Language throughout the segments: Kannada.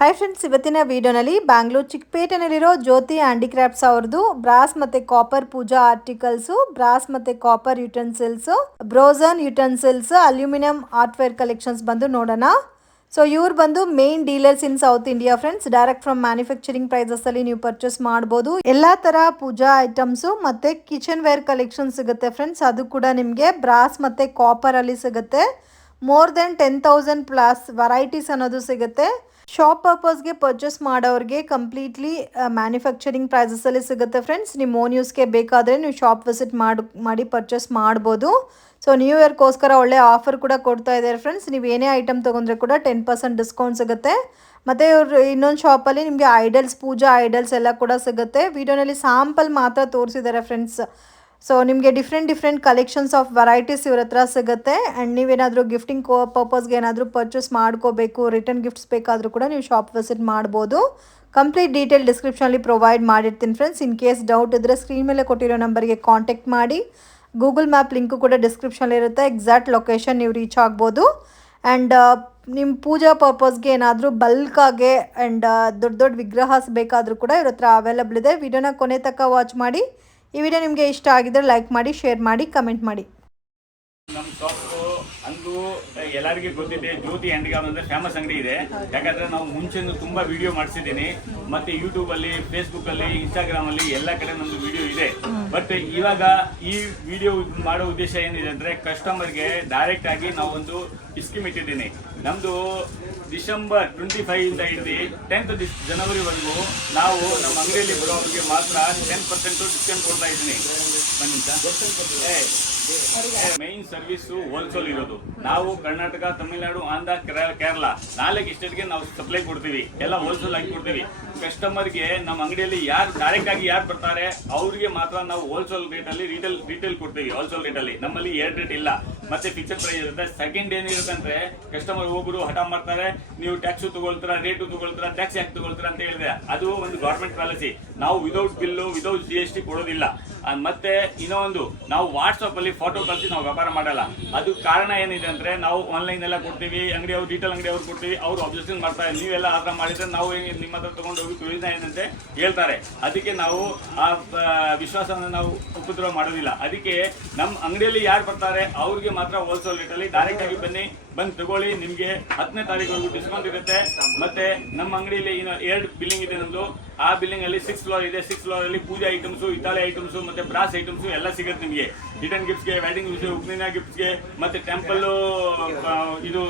ಹಾಯ್ ಫ್ರೆಂಡ್ಸ್, ಇವತ್ತಿನ ವಿಡಿಯೋನಲ್ಲಿ ಬ್ಯಾಂಗ್ಳೂರ್ ಚಿಕ್ಕಪೇಟೆನಲ್ಲಿರೋ ಜ್ಯೋತಿ ಹ್ಯಾಂಡಿಕ್ರಾಫ್ಟ್ಸ್ ಅವ್ರದ್ದು ಬ್ರಾಸ್ ಮತ್ತು ಕಾಪರ್ ಪೂಜಾ ಆರ್ಟಿಕಲ್ಸು, ಬ್ರಾಸ್ ಮತ್ತು copper utensils, bronze utensils, aluminium artware collections ಬಂದು ನೋಡೋಣ. ಸೊ ಇವ್ರು ಬಂದು main dealers in south India friends. Direct from manufacturing ಪ್ರೈಸಸ್ಸಲ್ಲಿ ನೀವು ಪರ್ಚೇಸ್ ಮಾಡ್ಬೋದು. ಎಲ್ಲ ಥರ ಪೂಜಾ ಐಟಮ್ಸು ಮತ್ತು ಕಿಚನ್ ವೇರ್ ಕಲೆಕ್ಷನ್ ಸಿಗುತ್ತೆ ಫ್ರೆಂಡ್ಸ್. ಅದು ಕೂಡ ನಿಮಗೆ ಬ್ರಾಸ್ ಮತ್ತು ಕಾಪರಲ್ಲಿ ಸಿಗುತ್ತೆ. ಮೋರ್ ದೆನ್ 10,000 ಪ್ಲಸ್ ವೆರೈಟೀಸ್ ಅನ್ನೋದು ಸಿಗುತ್ತೆ. ಶಾಪ್ ಪರ್ಪಸ್ಗೆ ಪರ್ಚೇಸ್ ಮಾಡೋರಿಗೆ ಕಂಪ್ಲೀಟ್ಲಿ ಮ್ಯಾನುಫ್ಯಾಕ್ಚರಿಂಗ್ ಪ್ರೈಸಸಲ್ಲಿ ಸಿಗುತ್ತೆ ಫ್ರೆಂಡ್ಸ್. ನಿಮ್ಮ ಓನ್ ಯೂಸ್ಗೆ ಬೇಕಾದರೆ ನೀವು ಶಾಪ್ ವಿಸಿಟ್ ಮಾಡಿ ಪರ್ಚೇಸ್ ಮಾಡ್ಬೋದು. ಸೊ ನ್ಯೂ ಇಯರ್ಗೋಸ್ಕರ ಒಳ್ಳೆ ಆಫರ್ ಕೂಡ ಕೊಡ್ತಾ ಇದ್ದಾರೆ ಫ್ರೆಂಡ್ಸ್. ನೀವು ಏನೇ ಐಟಮ್ ತೊಗೊಂಡ್ರೆ ಕೂಡ 10% ಡಿಸ್ಕೌಂಟ್ ಸಿಗುತ್ತೆ. ಮತ್ತು ಇವರು ಇನ್ನೊಂದು ಶಾಪಲ್ಲಿ ನಿಮಗೆ ಐಡಲ್ಸ್, ಪೂಜಾ ಐಡಲ್ಸ್ ಎಲ್ಲ ಕೂಡ ಸಿಗುತ್ತೆ. ವಿಡಿಯೋನಲ್ಲಿ ಸ್ಯಾಂಪಲ್ ಮಾತ್ರ ತೋರಿಸಿದ್ದಾರೆ ಫ್ರೆಂಡ್ಸ್. ಸೊ ನಿಮಗೆ ಡಿಫ್ರೆಂಟ್ ಕಲೆಕ್ಷನ್ಸ್ ಆಫ್ ವೆರೈಟೀಸ್ ಇವ್ರ ಹತ್ರ ಸಿಗುತ್ತೆ. ಆ್ಯಂಡ್ ನೀವೇನಾದರೂ ಗಿಫ್ಟಿಂಗ್ ಪರ್ಪಸ್ಗೆ ಏನಾದರೂ ಪರ್ಚೇಸ್ ಮಾಡ್ಕೋಬೇಕು, ರಿಟರ್ನ್ ಗಿಫ್ಟ್ಸ್ ಬೇಕಾದರೂ ಕೂಡ ನೀವು ಶಾಪ್ ವಿಸಿಟ್ ಮಾಡ್ಬೋದು. ಕಂಪ್ಲೀಟ್ ಡೀಟೇಲ್ ಡಿಸ್ಕ್ರಿಪ್ಷನಲ್ಲಿ ಪ್ರೊವೈಡ್ ಮಾಡಿರ್ತೀನಿ ಫ್ರೆಂಡ್ಸ್. ಇನ್ ಕೇಸ್ ಡೌಟ್ ಇದ್ದರೆ ಸ್ಕ್ರೀನ್ ಮೇಲೆ ಕೊಟ್ಟಿರೋ ನಂಬರ್ಗೆ ಕಾಂಟ್ಯಾಕ್ಟ್ ಮಾಡಿ. ಗೂಗಲ್ ಮ್ಯಾಪ್ ಲಿಂಕು ಕೂಡ ಡಿಸ್ಕ್ರಿಪ್ಷನಲ್ಲಿರುತ್ತೆ. ಎಕ್ಸಾಕ್ಟ್ ಲೊಕೇಶನ್ ನೀವು ರೀಚ್ ಆಗ್ಬೋದು. ಆ್ಯಂಡ್ ನಿಮ್ಮ ಪೂಜಾ ಪರ್ಪಸ್ಗೆ ಏನಾದರೂ ಬಲ್ಕಾಗೆ ಆ್ಯಂಡ್ ದೊಡ್ಡ ವಿಗ್ರಹಸ್ ಬೇಕಾದರೂ ಕೂಡ ಇವ್ರ ಹತ್ರ ಅವೈಲಬಲ್ ಇದೆ. ವಿಡಿಯೋನ ಕೊನೆ ತನಕ ವಾಚ್ ಮಾಡಿ. ಈ ವಿಡಿಯೋ ನಿಮಗೆ ಇಷ್ಟ ಆಗಿದ್ರೆ ಲೈಕ್ ಮಾಡಿ, ಶೇರ್ ಮಾಡಿ, ಕಮೆಂಟ್ ಮಾಡಿ. ನಮ್ಮ ಶಾಪು ಅಂದು ಎಲ್ಲರಿಗೂ ಗೊತ್ತಿದೆ. ಜ್ಯೋತಿ ಹ್ಯಾಂಡಿಕ್ರಾಫ್ಟ್ ಅಂದ್ರೆ ಫೇಮಸ್ ಅಂಗಡಿ ಇದೆ. ಯಾಕಂದ್ರೆ ನಾವು ಮುಂಚೆನೂ ತುಂಬಾ ವಿಡಿಯೋ ಮಾಡಿಸಿದ್ದೀನಿ. ಮತ್ತೆ ಯೂಟ್ಯೂಬ್ ಅಲ್ಲಿ, ಫೇಸ್ಬುಕ್ ಅಲ್ಲಿ, ಇನ್ಸ್ಟಾಗ್ರಾಮ್ ಅಲ್ಲಿ ಎಲ್ಲ ಕಡೆ ನಮ್ದು ವಿಡಿಯೋ ಇದೆ. ಬಟ್ ಇವಾಗ ಈ ವಿಡಿಯೋ ಮಾಡೋ ಉದ್ದೇಶ ಏನಿದೆ ಅಂದ್ರೆ ಕಸ್ಟಮರ್ಗೆ ಡೈರೆಕ್ಟ್ ಆಗಿ ನಾವು ಒಂದು ಸ್ಕೀಮ್ ಇಟ್ಟಿದ್ದೀನಿ. ನಮ್ದು ಡಿಸೆಂಬರ್ 25 ಇಂದ ಹಿಡಿದು 10th ಜನವರಿವರೆಗೂ ನಾವು ನಮ್ಮ ಅಂಗಡಿಯಲ್ಲಿ ಬರೋರಿಗೆ ಮಾತ್ರ 10% ಡಿಸ್ಕೌಂಟ್ ಕೊಡ್ತಾ ಇದ್ದೀನಿ. ಮೈನ್ ಸರ್ವಿಸು ಹೋಲ್ಸೇಲ್ ಇರೋದು. ನಾವು ಕರ್ನಾಟಕ, ತಮಿಳುನಾಡು, ಆಂಧ್ರ, ಕೇರಳ 4 ಸ್ಟೇಟ್ಗೆ ನಾವು ಸಪ್ಲೈ ಕೊಡ್ತೀವಿ. ಎಲ್ಲ ಹೋಲ್ಸೇಲ್ ಆಗಿ ಕೊಡ್ತೀವಿ. ಕಸ್ಟಮರ್ಗೆ ನಮ್ಮ ಅಂಗಡಿಯಲ್ಲಿ ಯಾರು ಡೈರೆಕ್ಟ್ ಆಗಿ ಯಾರು ಬರ್ತಾರೆ ಅವ್ರಿಗೆ ಮಾತ್ರ ನಾವು ಹೋಲ್ಸೇಲ್ ರೇಟಲ್ಲಿ ರಿಟೇಲ್ ಕೊಡ್ತೀವಿ. ಹೋಲ್ಸೇಲ್ ರೇಟಲ್ಲಿ ನಮ್ಮಲ್ಲಿ 2 ರೇಟ್ ಇಲ್ಲ, ಮತ್ತೆ ಫಿಕ್ಸೆಡ್ ಪ್ರೈಸ್ ಇರುತ್ತೆ. ಸೆಕೆಂಡ್ ಏನಿರುತ್ತೆ ಅಂದ್ರೆ ಕಸ್ಟಮರ್ ಒಬ್ಬರು ಹಠ ಮಾಡ್ತಾರೆ, ನೀವು ಟ್ಯಾಕ್ಸ್ ತಗೊಳ್ತೀರಾ, ರೇಟು ತಗೊಳ್ತೀರಾ, ಟ್ಯಾಕ್ಸ್ ಯಾಕೆ ತಗೊಳ್ತೀರಾ ಅಂತ ಹೇಳಿದ್ರೆ ಅದು ಒಂದು ಗೌರ್ಮೆಂಟ್ ಪಾಲಿಸಿ. ನಾವು ವಿದೌಟ್ ಬಿಲ್ಲು, ವಿದೌಟ್ GST ಕೊಡೋದಿಲ್ಲ. ಮತ್ತೆ ಇನ್ನೊಂದು, ನಾವು ವಾಟ್ಸಪ್ ಅಲ್ಲಿ ಫೋಟೋ ಕಳಿಸಿ ನಾವು ವ್ಯಾಪಾರ ಮಾಡಲ್ಲ. ಅದು ಕಾರಣ ಏನಿದೆ ಅಂದ್ರೆ ನಾವು ಆನ್ಲೈನ್ ಎಲ್ಲ ಕೊಡ್ತೀವಿ. ಅಂಗಡಿಯವರು, ಡೀಟೇಲ್ ಅಂಗಡಿಯವ್ರು ಕೊಡ್ತೀವಿ. ಅವರು ಅಬ್ಜೆಕ್ಷನ್ ಮಾಡ್ತಾರೆ, ನೀವೆಲ್ಲ ಆರ್ಡರ್ ಮಾಡಿದ್ರೆ ನಾವು ನಿಮ್ಮ ಹತ್ರ ತಗೊಂಡು ಹೋಗಿ ಪ್ರಯೋಜನ ಏನಂತೆ ಹೇಳ್ತಾರೆ. ಅದಕ್ಕೆ ನಾವು ಆ ವಿಶ್ವಾಸವನ್ನು ನಾವು ಉಪದ್ರವ ಮಾಡೋದಿಲ್ಲ. ಅದಕ್ಕೆ ನಮ್ಮ ಅಂಗಡಿಯಲ್ಲಿ ಯಾರು ಬರ್ತಾರೆ ಅವ್ರಿಗೆ ಮಾತ್ರ ಹೋಲ್ಸೇಲ್ ರೇಟಲ್ಲಿ ಡೈರೆಕ್ಟ್ ಆಗಿ ಬಂದು ತಗೊಳ್ಳಿ. ನಿಮಗೆ 10ನೇ ತಾರೀಕು ಡಿಸ್ಕೌಂಟ್ ಇರುತ್ತೆ. ಮತ್ತೆ ನಮ್ಮ ಅಂಗಡಿಯಲ್ಲಿ ಇನ್ನು 2 ಬಿಲ್ಡಿಂಗ್ ಇದೆ ನಮ್ದು. ಆ ಬಿಲ್ಡಿಂಗ್ ಅಲ್ಲಿ 6th ಫ್ಲೋರ್ ಇದೆ. 6th ಫ್ಲೋರ್ ಅಲ್ಲಿ ಪೂಜಾ ಐಟಮ್ಸು, ಹಿತ್ತಾಳೆ ಐಟಮ್ಸು, ಮತ್ತೆ ಬ್ರಾಸ್ ಐಟಮ್ಸು ಎಲ್ಲ ಸಿಗುತ್ತೆ ನಿಮಗೆ. ರಿಟರ್ನ್ ಗಿಫ್ಟ್ಸ್ಗೆ, ವೆಡ್ಡಿಂಗ್ ಗಿಫ್ಟ್ಸ್ಗೆ, ಉಪ್ನಿನ ಗಿಫ್ಟ್ಸ್ಗೆ, ಮತ್ತೆ ಟೆಂಪಲ್ ಇದು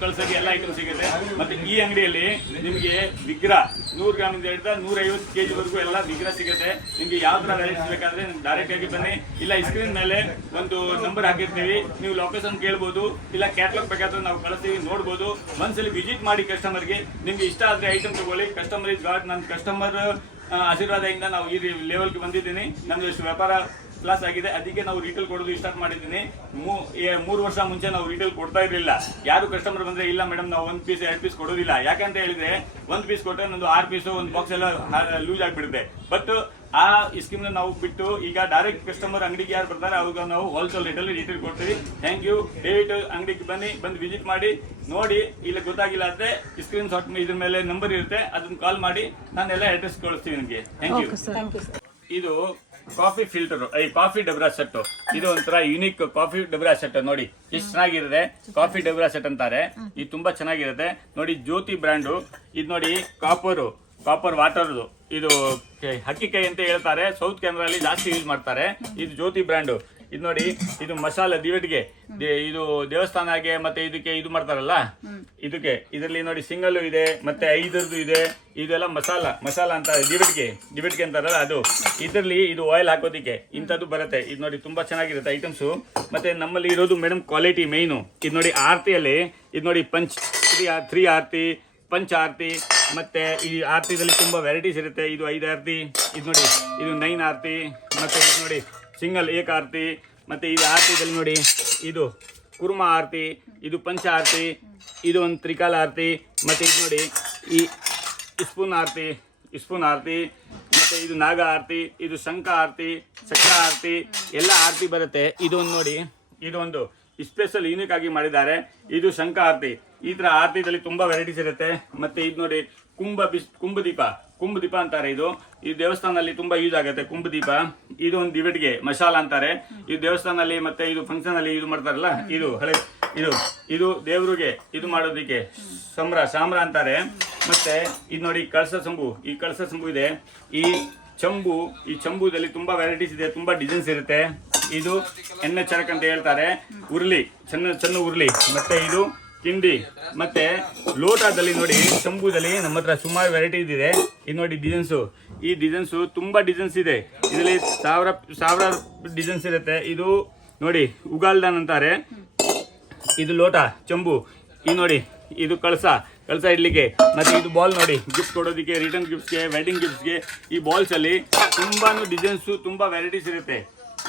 ಕಳ್ಸೋಕೆ ಎಲ್ಲ ಐಟಮ್ ಸಿಗುತ್ತೆ. ಮತ್ತೆ ಈ ಅಂಗಡಿಯಲ್ಲಿ ನಿಮಗೆ ವಿಗ್ರಹ 100 ಗ್ರಾಮಿಂದ ಹಿಡಿದ 150 kg ವರೆಗೂ ಎಲ್ಲ ವಿಗ್ರಹ ಸಿಗುತ್ತೆ. ನಿಮ್ಗೆ ಯಾವ ತರ ವೆರೈಟೀಸ್ ಬೇಕಾದ್ರೆ ಡೈರೆಕ್ಟ್ ಆಗಿ ಬನ್ನಿ. ಇಲ್ಲ ಸ್ಕ್ರೀನ್ ಮೇಲೆ ಒಂದು ನಂಬರ್ ಹಾಕಿರ್ತೀವಿ, ನೀವು ಲೊಕೇಶನ್ ಕೇಳ್ಬೋದು. ಇಲ್ಲ ಕ್ಯಾಟ್ಲಾಗ್ ಬೇಕಾದ್ರೆ ನಾವು ಕಳಿಸ್ತೀವಿ, ನೋಡ್ಬೋದು. ಒಂದ್ಸಲಿ ವಿಸಿಟ್ ಮಾಡಿ. ಕಸ್ಟಮರ್ಗೆ ನಿಮ್ಗೆ ಇಷ್ಟ ಆದ್ರೆ ಐಟಮ್ ತಗೊಳ್ಳಿ. Customer is god. ನನ್ನ ಕಸ್ಟಮರ್ ಆಶೀರ್ವಾದದಿಂದ ನಾವು ಈ ಲೆವೆಲ್ಗೆ ಬಂದಿದ್ದೀನಿ. ನಮ್ದು ಎಷ್ಟು ವ್ಯಾಪಾರ ಪ್ಲಸ್ ಆಗಿದೆ. ಅದಕ್ಕೆ ನಾವು ರಿಟೇಲ್ ಕೊಡೋದು ಸ್ಟಾರ್ಟ್ ಮಾಡಿದ್ದೀನಿ. 3 ವರ್ಷ ಮುಂಚೆ ನಾವು ರಿಟೇಲ್ ಕೊಡ್ತಾ ಇರಲಿಲ್ಲ. ಯಾರು ಕಸ್ಟಮರ್ ಬಂದ್ರೆ ಇಲ್ಲ ಮೇಡಮ್ ನಾವು 1 ಪೀಸ್ 2 ಪೀಸ್ ಕೊಡೋದಿಲ್ಲ. ಯಾಕಂತ ಹೇಳಿದ್ರೆ 1 ಪೀಸ್ ಕೊಟ್ಟರೆ ನಂದು 6 ಪೀಸು ಒಂದು ಬಾಕ್ಸ್ ಎಲ್ಲ ಲೂಸ್ ಆಗಿಬಿಡುತ್ತೆ. ಬಟ್ ಆ ಸ್ಕೀಮ್ ನಾವು ಬಿಟ್ಟು ಈಗ ಡೈರೆಕ್ಟ್ ಕಸ್ಟಮರ್ ಅಂಗಡಿಗೆ ಯಾರು ಬರ್ತಾರೆ ಅವಾಗ ನಾವು ಹೋಲ್ಸೇಲ್ ರೇಟಲ್ಲಿ ರಿಟೇಲ್ ಕೊಡ್ತೀವಿ. Thank you. ದಯವಿಟ್ಟು ಅಂಗಡಿಗೆ ಬಂದು ವಿಸಿಟ್ ಮಾಡಿ, ನೋಡಿ. ಇಲ್ಲ ಗೊತ್ತಾಗಿಲ್ಲ ಅಂದ್ರೆ ಸ್ಕ್ರೀನ್ ಶಾಟ್ ಇದ್ರ ಮೇಲೆ ನಂಬರ್ ಇರುತ್ತೆ, ಅದನ್ನ ಕಾಲ್ ಮಾಡಿ ನಾನೆಲ್ಲ ಅಡ್ರೆಸ್ ಕಳಿಸ್ತೀವಿ ನಿಮಗೆ. Thank you. ಇದು ಕಾಫಿ ಫಿಲ್ಟರ್, ಈ ಕಾಫಿ ಡಬ್ರಾ ಸೆಟ್. ಇದು ಒಂಥರ ಯುನಿಕ್ ಕಾಫಿ ಡಬ್ರಾ ಸೆಟ್. ನೋಡಿ ಎಷ್ಟು ಚೆನ್ನಾಗಿರುತ್ತೆ. ಕಾಫಿ ಡಬ್ರಾ ಸೆಟ್ ಅಂತಾರೆ. ಇದು ತುಂಬಾ ಚೆನ್ನಾಗಿರುತ್ತೆ. ನೋಡಿ ಜ್ಯೋತಿ ಬ್ರ್ಯಾಂಡು. ಇದು ನೋಡಿ ಕಾಪರ್ ವಾಟರ್ದು. ಇದು ಹಕ್ಕಿಕಾಯಿ ಅಂತ ಹೇಳ್ತಾರೆ. ಸೌತ್ ಕೇಂದ್ರದಲ್ಲಿ ಜಾಸ್ತಿ ಯೂಸ್ ಮಾಡ್ತಾರೆ. ಇದು ಜ್ಯೋತಿ ಬ್ರ್ಯಾಂಡು. ಇದು ನೋಡಿ, ಇದು ಮಸಾಲ ದಿವಟಿಗೆ, ಇದು ದೇವಸ್ಥಾನಕ್ಕೆ ಮತ್ತೆ ಇದಕ್ಕೆ ಇದು ಮಾಡ್ತಾರಲ್ಲ, ಇದಕ್ಕೆ ಇದರಲ್ಲಿ ನೋಡಿ ಸಿಂಗಲ್ ಇದೆ, ಮತ್ತೆ 5ರದ್ದು ಇದೆ. ಇದೆಲ್ಲ ಮಸಾಲ ಅಂತ ದಿವಟಿಗೆ ಅಂತಾರಲ್ಲ ಅದು. ಇದರಲ್ಲಿ ಇದು ಆಯಿಲ್ ಹಾಕೋದಿಕ್ಕೆ ಇಂಥದ್ದು ಬರುತ್ತೆ. ಇದು ನೋಡಿ ತುಂಬಾ ಚೆನ್ನಾಗಿರುತ್ತೆ ಐಟಮ್ಸು. ಮತ್ತೆ ನಮ್ಮಲ್ಲಿ ಇರೋದು ಮೇಡಮ್ ಕ್ವಾಲಿಟಿ ಮೈನು. ಇದು ನೋಡಿ ಆರತಿಯಲ್ಲಿ, ಇದು ನೋಡಿ ಪಂಚ್ 3 ಆರತಿ, ಪಂಚ್ ಆರತಿ, ಮತ್ತೆ ಈ ಆರತಿದಲ್ಲಿ ತುಂಬಾ ವೆರೈಟೀಸ್ ಇರುತ್ತೆ. ಇದು 5 ಆರತಿ, ಇದು ನೋಡಿ ಇದು 9 ಆರತಿ, ಮತ್ತೆ ಇದು ನೋಡಿ ಸಿಂಗಲ್ 1 ಆರತಿ. ಮತ್ತೆ ಇದು ಆರತಿದಲ್ಲಿ ನೋಡಿ ಇದು ಕುರ್ಮಾ ಆರತಿ, ಇದು ಪಂಚ ಆರತಿ, ಇದು ಒಂದು ತ್ರಿಕಾಲ ಆರತಿ, ಮತ್ತೆ ಇದು ನೋಡಿ ಈ ಸ್ಪೂನ್ ಆರತಿ, ಮತ್ತೆ ಇದು ನಾಗ ಆರತಿ, ಇದು ಶಂಖ ಆರತಿ, ಚಕ್ರ ಆರತಿ, ಎಲ್ಲ ಆರತಿ ಬರುತ್ತೆ. ಇದೊಂದು ನೋಡಿ, ಇದೊಂದು ಸ್ಪೆಷಲ್ ಯೂನಿಕ್ ಆಗಿ ಮಾಡಿದ್ದಾರೆ. ಇದು ಶಂಖ ಆರತಿ. ಈ ತರ ಆರತಿದಲ್ಲಿ ತುಂಬಾ ವೆರೈಟೀಸ್ ಇರುತ್ತೆ. ಮತ್ತೆ ಇದು ನೋಡಿ ಕುಂಭದೀಪ ಅಂತಾರೆ. ಈ ದೇವಸ್ಥಾನದಲ್ಲಿ ತುಂಬಾ ಯೂಸ್ ಆಗುತ್ತೆ ಕುಂಭದೀಪ. ಇದು ಒಂದು ದಿವಟಿಗೆ ಮಸಾಲ ಅಂತಾರೆ. ಇದು ದೇವಸ್ಥಾನದಲ್ಲಿ ಮತ್ತೆ ಇದು ಫಂಕ್ಷನ್ ಅಲ್ಲಿ ಇದು ಮಾಡ್ತಾರಲ್ಲ, ಇದು ಹಳೆ ಇದು ದೇವ್ರಿಗೆ ಇದು ಮಾಡೋದಿಕ್ಕೆ ಸಾಮ್ರ ಅಂತಾರೆ. ಮತ್ತೆ ಇದು ನೋಡಿ ಕಳಸ ಸಂಬು ಇದೆ. ಈ ಚಂಬುದಲ್ಲಿ ತುಂಬಾ ವೆರೈಟೀಸ್ ಇದೆ, ತುಂಬಾ ಡಿಸೈನ್ಸ್ ಇರುತ್ತೆ. ಇದು ಎಣ್ಣೆ ಚರಕ್ ಅಂತ ಹೇಳ್ತಾರೆ. ಉರ್ಲಿ ಸಣ್ಣ ಉರ್ಲಿ, ಮತ್ತೆ ಇದು ಕಿಂಡಿ. ಮತ್ತೆ ಲೋಟದಲ್ಲಿ ನೋಡಿ ಚಂಬುದಲ್ಲಿ ನಮ್ಮ ಹತ್ರ ಸುಮಾರು ವೆರೈಟೀಸ್ ಇದೆ. ಇದು ನೋಡಿ ಈ ಡಿಸೈನ್ಸ್ ತುಂಬಾ ಡಿಸೈನ್ಸ್ ಇದೆ. ಇದರಲ್ಲಿ ಸಾವಿರ ಡಿಸೈನ್ಸ್ ಇರುತ್ತೆ. ಇದು ನೋಡಿ ಉಗಾಲ್ದಾನ್ ಅಂತಾರೆ. ಇದು ಲೋಟ ಚಂಬು. ಇದು ನೋಡಿ ಇದು ಕಳಸ ಇಡ್ಲಿಕ್ಕೆ. ಮತ್ತೆ ಇದು ಬಾಲ್ ನೋಡಿ ಗಿಫ್ಟ್ ಕೊಡೋದಕ್ಕೆ, ರಿಟರ್ನ್ ಗಿಫ್ಟ್ಸ್ಗೆ, ವೆಡ್ಡಿಂಗ್ ಗಿಫ್ಟ್ಸ್ಗೆ. ಈ ಬಾಲ್ಸ್ ಅಲ್ಲಿ ತುಂಬಾನು ಡಿಸೈನ್ಸ್ ತುಂಬಾ ವೆರೈಟೀಸ್ ಇರುತ್ತೆ.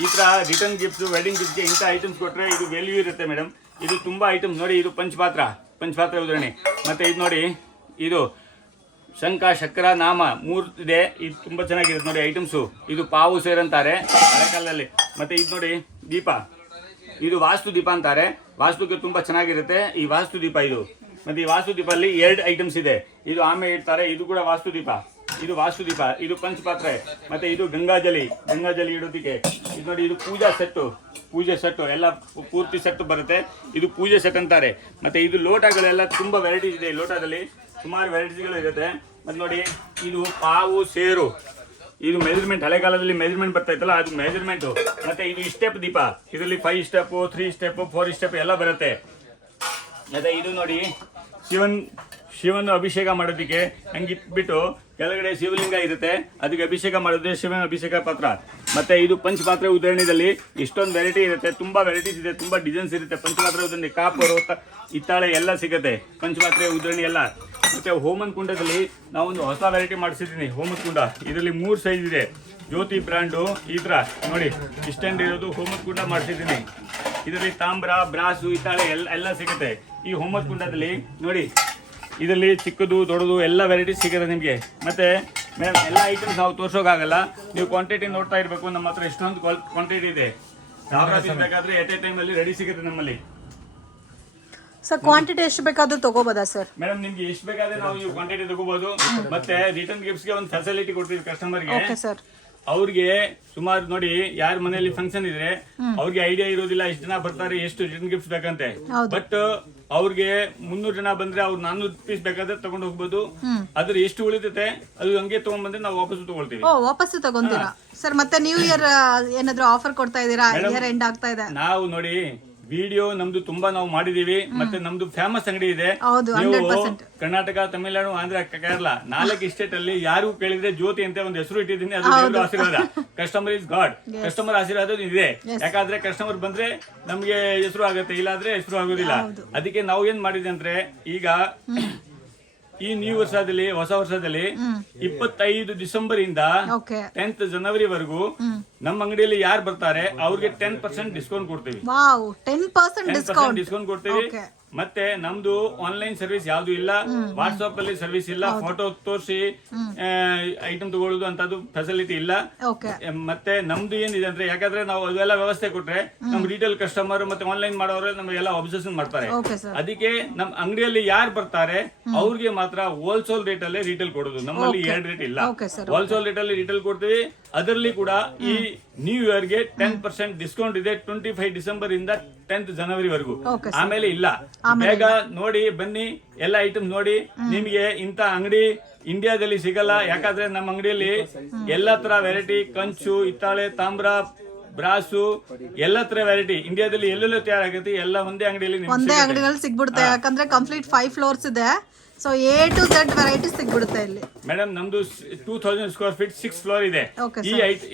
ಈ ತರ ರಿಟರ್ನ್ ಗಿಫ್ಟ್ಸ್, ವೆಡ್ಡಿಂಗ್ ಗಿಫ್ಟ್ಗೆ ಇಂಥ ಐಟಮ್ಸ್ ಕೊಟ್ರೆ ಇದು ವ್ಯಾಲ್ಯೂ ಇರುತ್ತೆ ಮೇಡಮ್. ಇದು ತುಂಬಾ ಐಟಮ್ಸ್ ನೋಡಿ. ಇದು ಪಂಚಪಾತ್ರ ಉದಾಹರಣೆ. ಮತ್ತೆ ಇದು ನೋಡಿ ಇದು ಶಂಖ ಚಕ್ರ ನಾಮ 3 ಇದೆ. ಇದು ತುಂಬಾ ಚೆನ್ನಾಗಿರುತ್ತೆ ನೋಡಿ ಐಟಮ್ಸು. ಇದು ಪಾವು ಸೇರಂತಾರೆ ಹಳೆ ಕಾಲದಲ್ಲಿ. ಮತ್ತೆ ಇದು ನೋಡಿ ದೀಪ, ಇದು ವಾಸ್ತು ದೀಪ ಅಂತಾರೆ. ವಾಸ್ತುಗೆ ತುಂಬಾ ಚೆನ್ನಾಗಿರುತ್ತೆ ಈ ವಾಸ್ತು ದೀಪ. ಇದು ಮತ್ತೆ ಈ ವಾಸ್ತು ದೀಪ ಅಲ್ಲಿ 2 ಐಟಮ್ಸ್ ಇದೆ. ಇದು ಆಮೇಲೆ ಇಡ್ತಾರೆ. ಇದು ಕೂಡ ವಾಸ್ತು ದೀಪ. ಇದು ಪಂಚಪಾತ್ರೆ. ಮತ್ತೆ ಇದು ಗಂಗಾಜಲಿ ಇಡೋದಕ್ಕೆ. ಇದು ನೋಡಿ ಇದು ಪೂಜೆ ಸೆಟ್ಟು ಎಲ್ಲ ಪೂರ್ತಿ ಸೆಟ್ ಬರುತ್ತೆ. ಇದು ಪೂಜೆ ಸೆಟ್ ಅಂತಾರೆ. ಮತ್ತೆ ಇದು ಲೋಟಗಳೆಲ್ಲ ತುಂಬಾ ವೆರೈಟೀಸ್ ಇದೆ. ಲೋಟದಲ್ಲಿ ಸುಮಾರು ವೆರೈಟೀಸ್ಗಳು ಇರುತ್ತೆ. ಮತ್ತೆ ನೋಡಿ ಇದು ಪಾವು ಸೇರು. ಇದು ಮೆಜರ್ಮೆಂಟ್, ಹಳೆ ಕಾಲದಲ್ಲಿ ಮೆಜರ್ಮೆಂಟ್ ಬರ್ತಾ ಇತ್ತಲ್ಲ, ಅದು ಮೆಜರ್ಮೆಂಟ್. ಮತ್ತೆ ಇದು ಸ್ಟೆಪ್ ದೀಪ. ಇದರಲ್ಲಿ 5 ಸ್ಟೆಪ್, 3 ಸ್ಟೆಪ್, 4 ಸ್ಟೆಪ್ ಎಲ್ಲ ಬರುತ್ತೆ. ಮತ್ತೆ ಇದು ನೋಡಿ ಶಿವನ ಅಭಿಷೇಕ ಮಾಡೋದಕ್ಕೆ ಹಂಗಿಟ್ಬಿಟ್ಟು ಕೆಳಗಡೆ ಶಿವಲಿಂಗ ಇರುತ್ತೆ, ಅದಕ್ಕೆ ಅಭಿಷೇಕ ಮಾಡೋದೇ ಶಿವನ ಅಭಿಷೇಕ ಪಾತ್ರ. ಮತ್ತೆ ಇದು ಪಂಚಪಾತ್ರೆ ಉದಾಹರಣೆಯಲ್ಲಿ ಇಷ್ಟೊಂದು ವೆರೈಟಿ ಇರುತ್ತೆ, ತುಂಬಾ ವೆರೈಟೀಸ್ ಇದೆ, ತುಂಬಾ ಡಿಸೈನ್ಸ್ ಇರುತ್ತೆ. ಪಂಚಪಾತ್ರೆ ಉದಾಹರಣೆ ಕಾಪರು, ಹಿತ್ತಾಳೆ ಎಲ್ಲ ಸಿಗುತ್ತೆ ಪಂಚಪಾತ್ರೆ ಉದಾಹರಣೆ ಎಲ್ಲ. ಮತ್ತೆ ಹೋಮನ್ ಕುಂಡದಲ್ಲಿ ನಾವೊಂದು ಹೊಸ ವೆರೈಟಿ ಮಾಡಿಸಿದ್ದೀನಿ. ಹೋಮನ್ ಕುಂಡ ಇದರಲ್ಲಿ 3 ಸೈಜ್ ಇದೆ. ಜ್ಯೋತಿ ಬ್ರ್ಯಾಂಡು ಈ ತರ ನೋಡಿ ಇಷ್ಟೆಂಡ್ ಇರೋದು ಹೋಮನ್ ಕುಂಡ ಮಾಡಿಸಿದ್ದೀನಿ. ಇದರಲ್ಲಿ ತಾಮ್ರ, ಬ್ರಾಸು, ಹಿತ್ತಾಳೆ ಎಲ್ಲ ಸಿಗುತ್ತೆ ಈ ಹೋಮನ್ ಕುಂಡದಲ್ಲಿ. ನೋಡಿ ಇದರಲ್ಲಿ ಚಿಕ್ಕದು ದೊಡ್ಡದು ಎಲ್ಲ ವೆರೈಟಿ ಸಿಗುತ್ತೆ ನಿಮಗೆ. ಮತ್ತೆ ಮೇಡಮ್ ಎಲ್ಲ ಐಟಮ್ಸ್ ನಾವು ತೋರ್ಸೋಕ್ಕಾಗಲ್ಲ, ನೀವು ಕ್ವಾಂಟಿಟಿ ನೋಡ್ತಾ ಇರಬೇಕು. ನಮ್ಮ ಹತ್ರ ಎಷ್ಟೊಂದು ಕ್ವಾಂಟಿಟಿ ಇದೆ. 1000 ಪೀಸ್ ಬೇಕಾದ್ರೆ ಎಟ್ ಎ ಟೈಮ್ ಅಲ್ಲಿ ರೆಡಿ ಸಿಗುತ್ತೆ ನಮ್ಮಲ್ಲಿ. ಸರ್ ಕ್ವಾಂಟಿಟಿ ಎಷ್ಟು ಬೇಕಾದ್ರೂ ತಗೋಬೋದಾ ಸರ್? ಮೇಡಮ್ ನಿಮ್ಗೆ ಎಷ್ಟು ಬೇಕಾದ್ರೆ ನಾವು ಈ ಕ್ವಾಂಟಿಟಿ ತಗೋಬಹುದು. ಮತ್ತೆ ರಿಟರ್ನ್ ಗಿಫ್ಟ್ಸ್ಗೆ ಒಂದು ಫೆಸಿಲಿಟಿ ಕೊಡ್ತೀವಿ ಕಸ್ಟಮರ್ಗೆ. ಅವ್ರಿಗೆ ಸುಮಾರು ನೋಡಿ ಯಾರ ಮನೆಯಲ್ಲಿ ಫಂಕ್ಷನ್ ಇದ್ರೆ ಅವ್ರಿಗೆ ಐಡಿಯಾ ಇರೋದಿಲ್ಲ ಎಷ್ಟು ಜನ ಬರ್ತಾರೆ, ಎಷ್ಟು ರಿಟರ್ನ್ ಗಿಫ್ಟ್ ಬೇಕಂತೆ. ಬಟ್ ಅವ್ರಿಗೆ 300 ಜನ ಬಂದ್ರೆ ಅವ್ರು 400 ಪೀಸ್ ಬೇಕಾದ್ರೆ ತಗೊಂಡು ಹೋಗ್ಬೋದು. ಅದ್ರ ಎಷ್ಟು ಉಳಿತೈತೆ ಅದು ಹಂಗೆ ತಗೊಂಡ್ ಬಂದ್ರೆ ನಾವು ವಾಪಸ್ ತಗೊಳ್ತೀವಿ. ವಾಪಸ್ ತಗೊಂತೀರಾ ಸರ್? ಮತ್ತೆ ನ್ಯೂ ಇಯರ್ ಏನಾದ್ರು ಆಫರ್ ಕೊಡ್ತಾ ಇದೀರಾ? ಇಯರ್ ಎಂಡ್ ಆಗ್ತಾ ಇದೆ. ನಾವು ನೋಡಿ ವಿಡಿಯೋ ನಮ್ದು ತುಂಬಾ ನಾವು ಮಾಡಿದೀವಿ. ಮತ್ತೆ ನಮ್ದು ಫೇಮಸ್ ಅಂಗಡಿ ಇದೆ. ನೀವು ಕರ್ನಾಟಕ, ತಮಿಳುನಾಡು, ಆಂಧ್ರ, ಕೇರಳ 4 ಸ್ಟೇಟ್ ಅಲ್ಲಿ ಯಾರು ಕೇಳಿದ್ರೆ ಜ್ಯೋತಿ ಅಂತ ಒಂದು ಹೆಸರು ಇಟ್ಟಿದ್ದೀನಿ. ಅದು ದೇವರ ಆಶೀರ್ವಾದ. Customer is god. ಕಸ್ಟಮರ್ ಆಶೀರ್ವಾದ ಇದೆ. ಯಾಕಂದ್ರೆ ಕಸ್ಟಮರ್ ಬಂದ್ರೆ ನಮ್ಗೆ ಹೆಸರು ಆಗುತ್ತೆ, ಇಲ್ಲಾಂದ್ರೆ ಹೆಸರು ಆಗೋದಿಲ್ಲ. ಅದಕ್ಕೆ ನಾವು ಏನ್ ಮಾಡಿದ್ವಿ ಅಂದ್ರೆ ಈಗ ಈ ನ್ಯೂ ವರ್ಷದಲ್ಲಿ, ಹೊಸ ವರ್ಷದಲ್ಲಿ 25 ಡಿಸೆಂಬರ್ ಇಂದ 10th ಜನವರಿ ವರೆಗೂ ನಮ್ಮ ಅಂಗಡಿಯಲ್ಲಿ ಯಾರು ಬರ್ತಾರೆ ಅವ್ರಿಗೆ 10% ಡಿಸ್ಕೌಂಟ್ ಕೊಡ್ತೀವಿ. 10% ಡಿಸ್ಕೌಂಟ್ ಕೊಡ್ತೀವಿ. ಮತ್ತೆ ನಮ್ದು ಆನ್ಲೈನ್ ಸರ್ವಿಸ್ ಯಾವ್ದು ಇಲ್ಲ, ವಾಟ್ಸ್ಆಪ್ ಅಲ್ಲಿ ಸರ್ವಿಸ್ ಇಲ್ಲ, ಫೋಟೋ ತೋರಿಸಿ ಐಟಮ್ ತಗೊಳ್ಳೋದು ಅಂತದ್ದು ಫೆಸಿಲಿಟಿ ಇಲ್ಲ. ಮತ್ತೆ ನಮ್ದು ಏನಿದೆ ಅಂದ್ರೆ, ಯಾಕಂದ್ರೆ ನಾವು ಅದೆಲ್ಲ ವ್ಯವಸ್ಥೆ ಕೊಟ್ರೆ ನಮ್ ರಿಟೇಲ್ ಕಸ್ಟಮರ್ ಮತ್ತೆ ಆನ್ಲೈನ್ ಮಾಡೋರು ನಮಗೆಲ್ಲ ಅಬ್ಸರ್ವೇಷನ್ ಮಾಡ್ತಾರೆ. ಅದಕ್ಕೆ ನಮ್ ಅಂಗಡಿಯಲ್ಲಿ ಯಾರು ಬರ್ತಾರೆ ಅವ್ರಿಗೆ ಮಾತ್ರ ಹೋಲ್ಸೇಲ್ ರೇಟ್ ಅಲ್ಲೇ ರಿಟೇಲ್ ಕೊಡೋದು. ನಮ್ಮಲ್ಲಿ 2 ರೇಟ್ ಇಲ್ಲ. ಹೋಲ್ಸೇಲ್ ರೇಟ್ ಅಲ್ಲಿ ರಿಟೇಲ್ ಕೊಡ್ತೀವಿ. ಅದರಲ್ಲಿ ಕೂಡ ಈ ನ್ಯೂ ಇಯರ್ ಗೆ 10% ಡಿಸ್ಕೌಂಟ್ ಇದೆ. 25 ಡಿಸೆಂಬರ್ ಇಂದ 10th ಜನವರಿ ವರೆಗೂ. ಆಮೇಲೆ ಇಲ್ಲ. ಬೇಗ ನೋಡಿ ಬನ್ನಿ, ಎಲ್ಲ ಐಟಮ್ ನೋಡಿ. ನಿಮಗೆ ಇಂತ ಅಂಗಡಿ ಇಂಡಿಯಾದಲ್ಲಿ ಸಿಗಲ್ಲ. ಯಾಕಂದ್ರೆ ನಮ್ಮ ಅಂಗಡಿಯಲ್ಲಿ ಎಲ್ಲಾ ತರ ವೆರೈಟಿ, ಕಂಚು, ಹಿತ್ತಾಳೆ, ತಾಮ್ರ, ಬ್ರಾಸು ಎಲ್ಲ ತರ ವೆರೈಟಿ ಇಂಡಿಯಾದಲ್ಲಿ ಎಲ್ಲೆಲ್ಲೂ ತಯಾರಾಗುತ್ತೆ. ಎಲ್ಲ ಒಂದೇ ಅಂಗಡಿಯಲ್ಲಿ ಸಿಗ್ಬಿಡುತ್ತೆ. ಯಾಕಂದ್ರೆ ಕಂಪ್ಲೀಟ್ 5 ಫ್ಲೋರ್ಸ್ ಇದೆ. So A to Z varieties ಸಿಗ್ಬಿಡುತ್ತೆ ಇಲ್ಲಿ. ಮೇಡಮ್ ನಮ್ದು 2000 ಸ್ಕ್ವೇರ್ ಫೀಟ್ 6 ಫ್ಲೋರ್ ಇದೆ.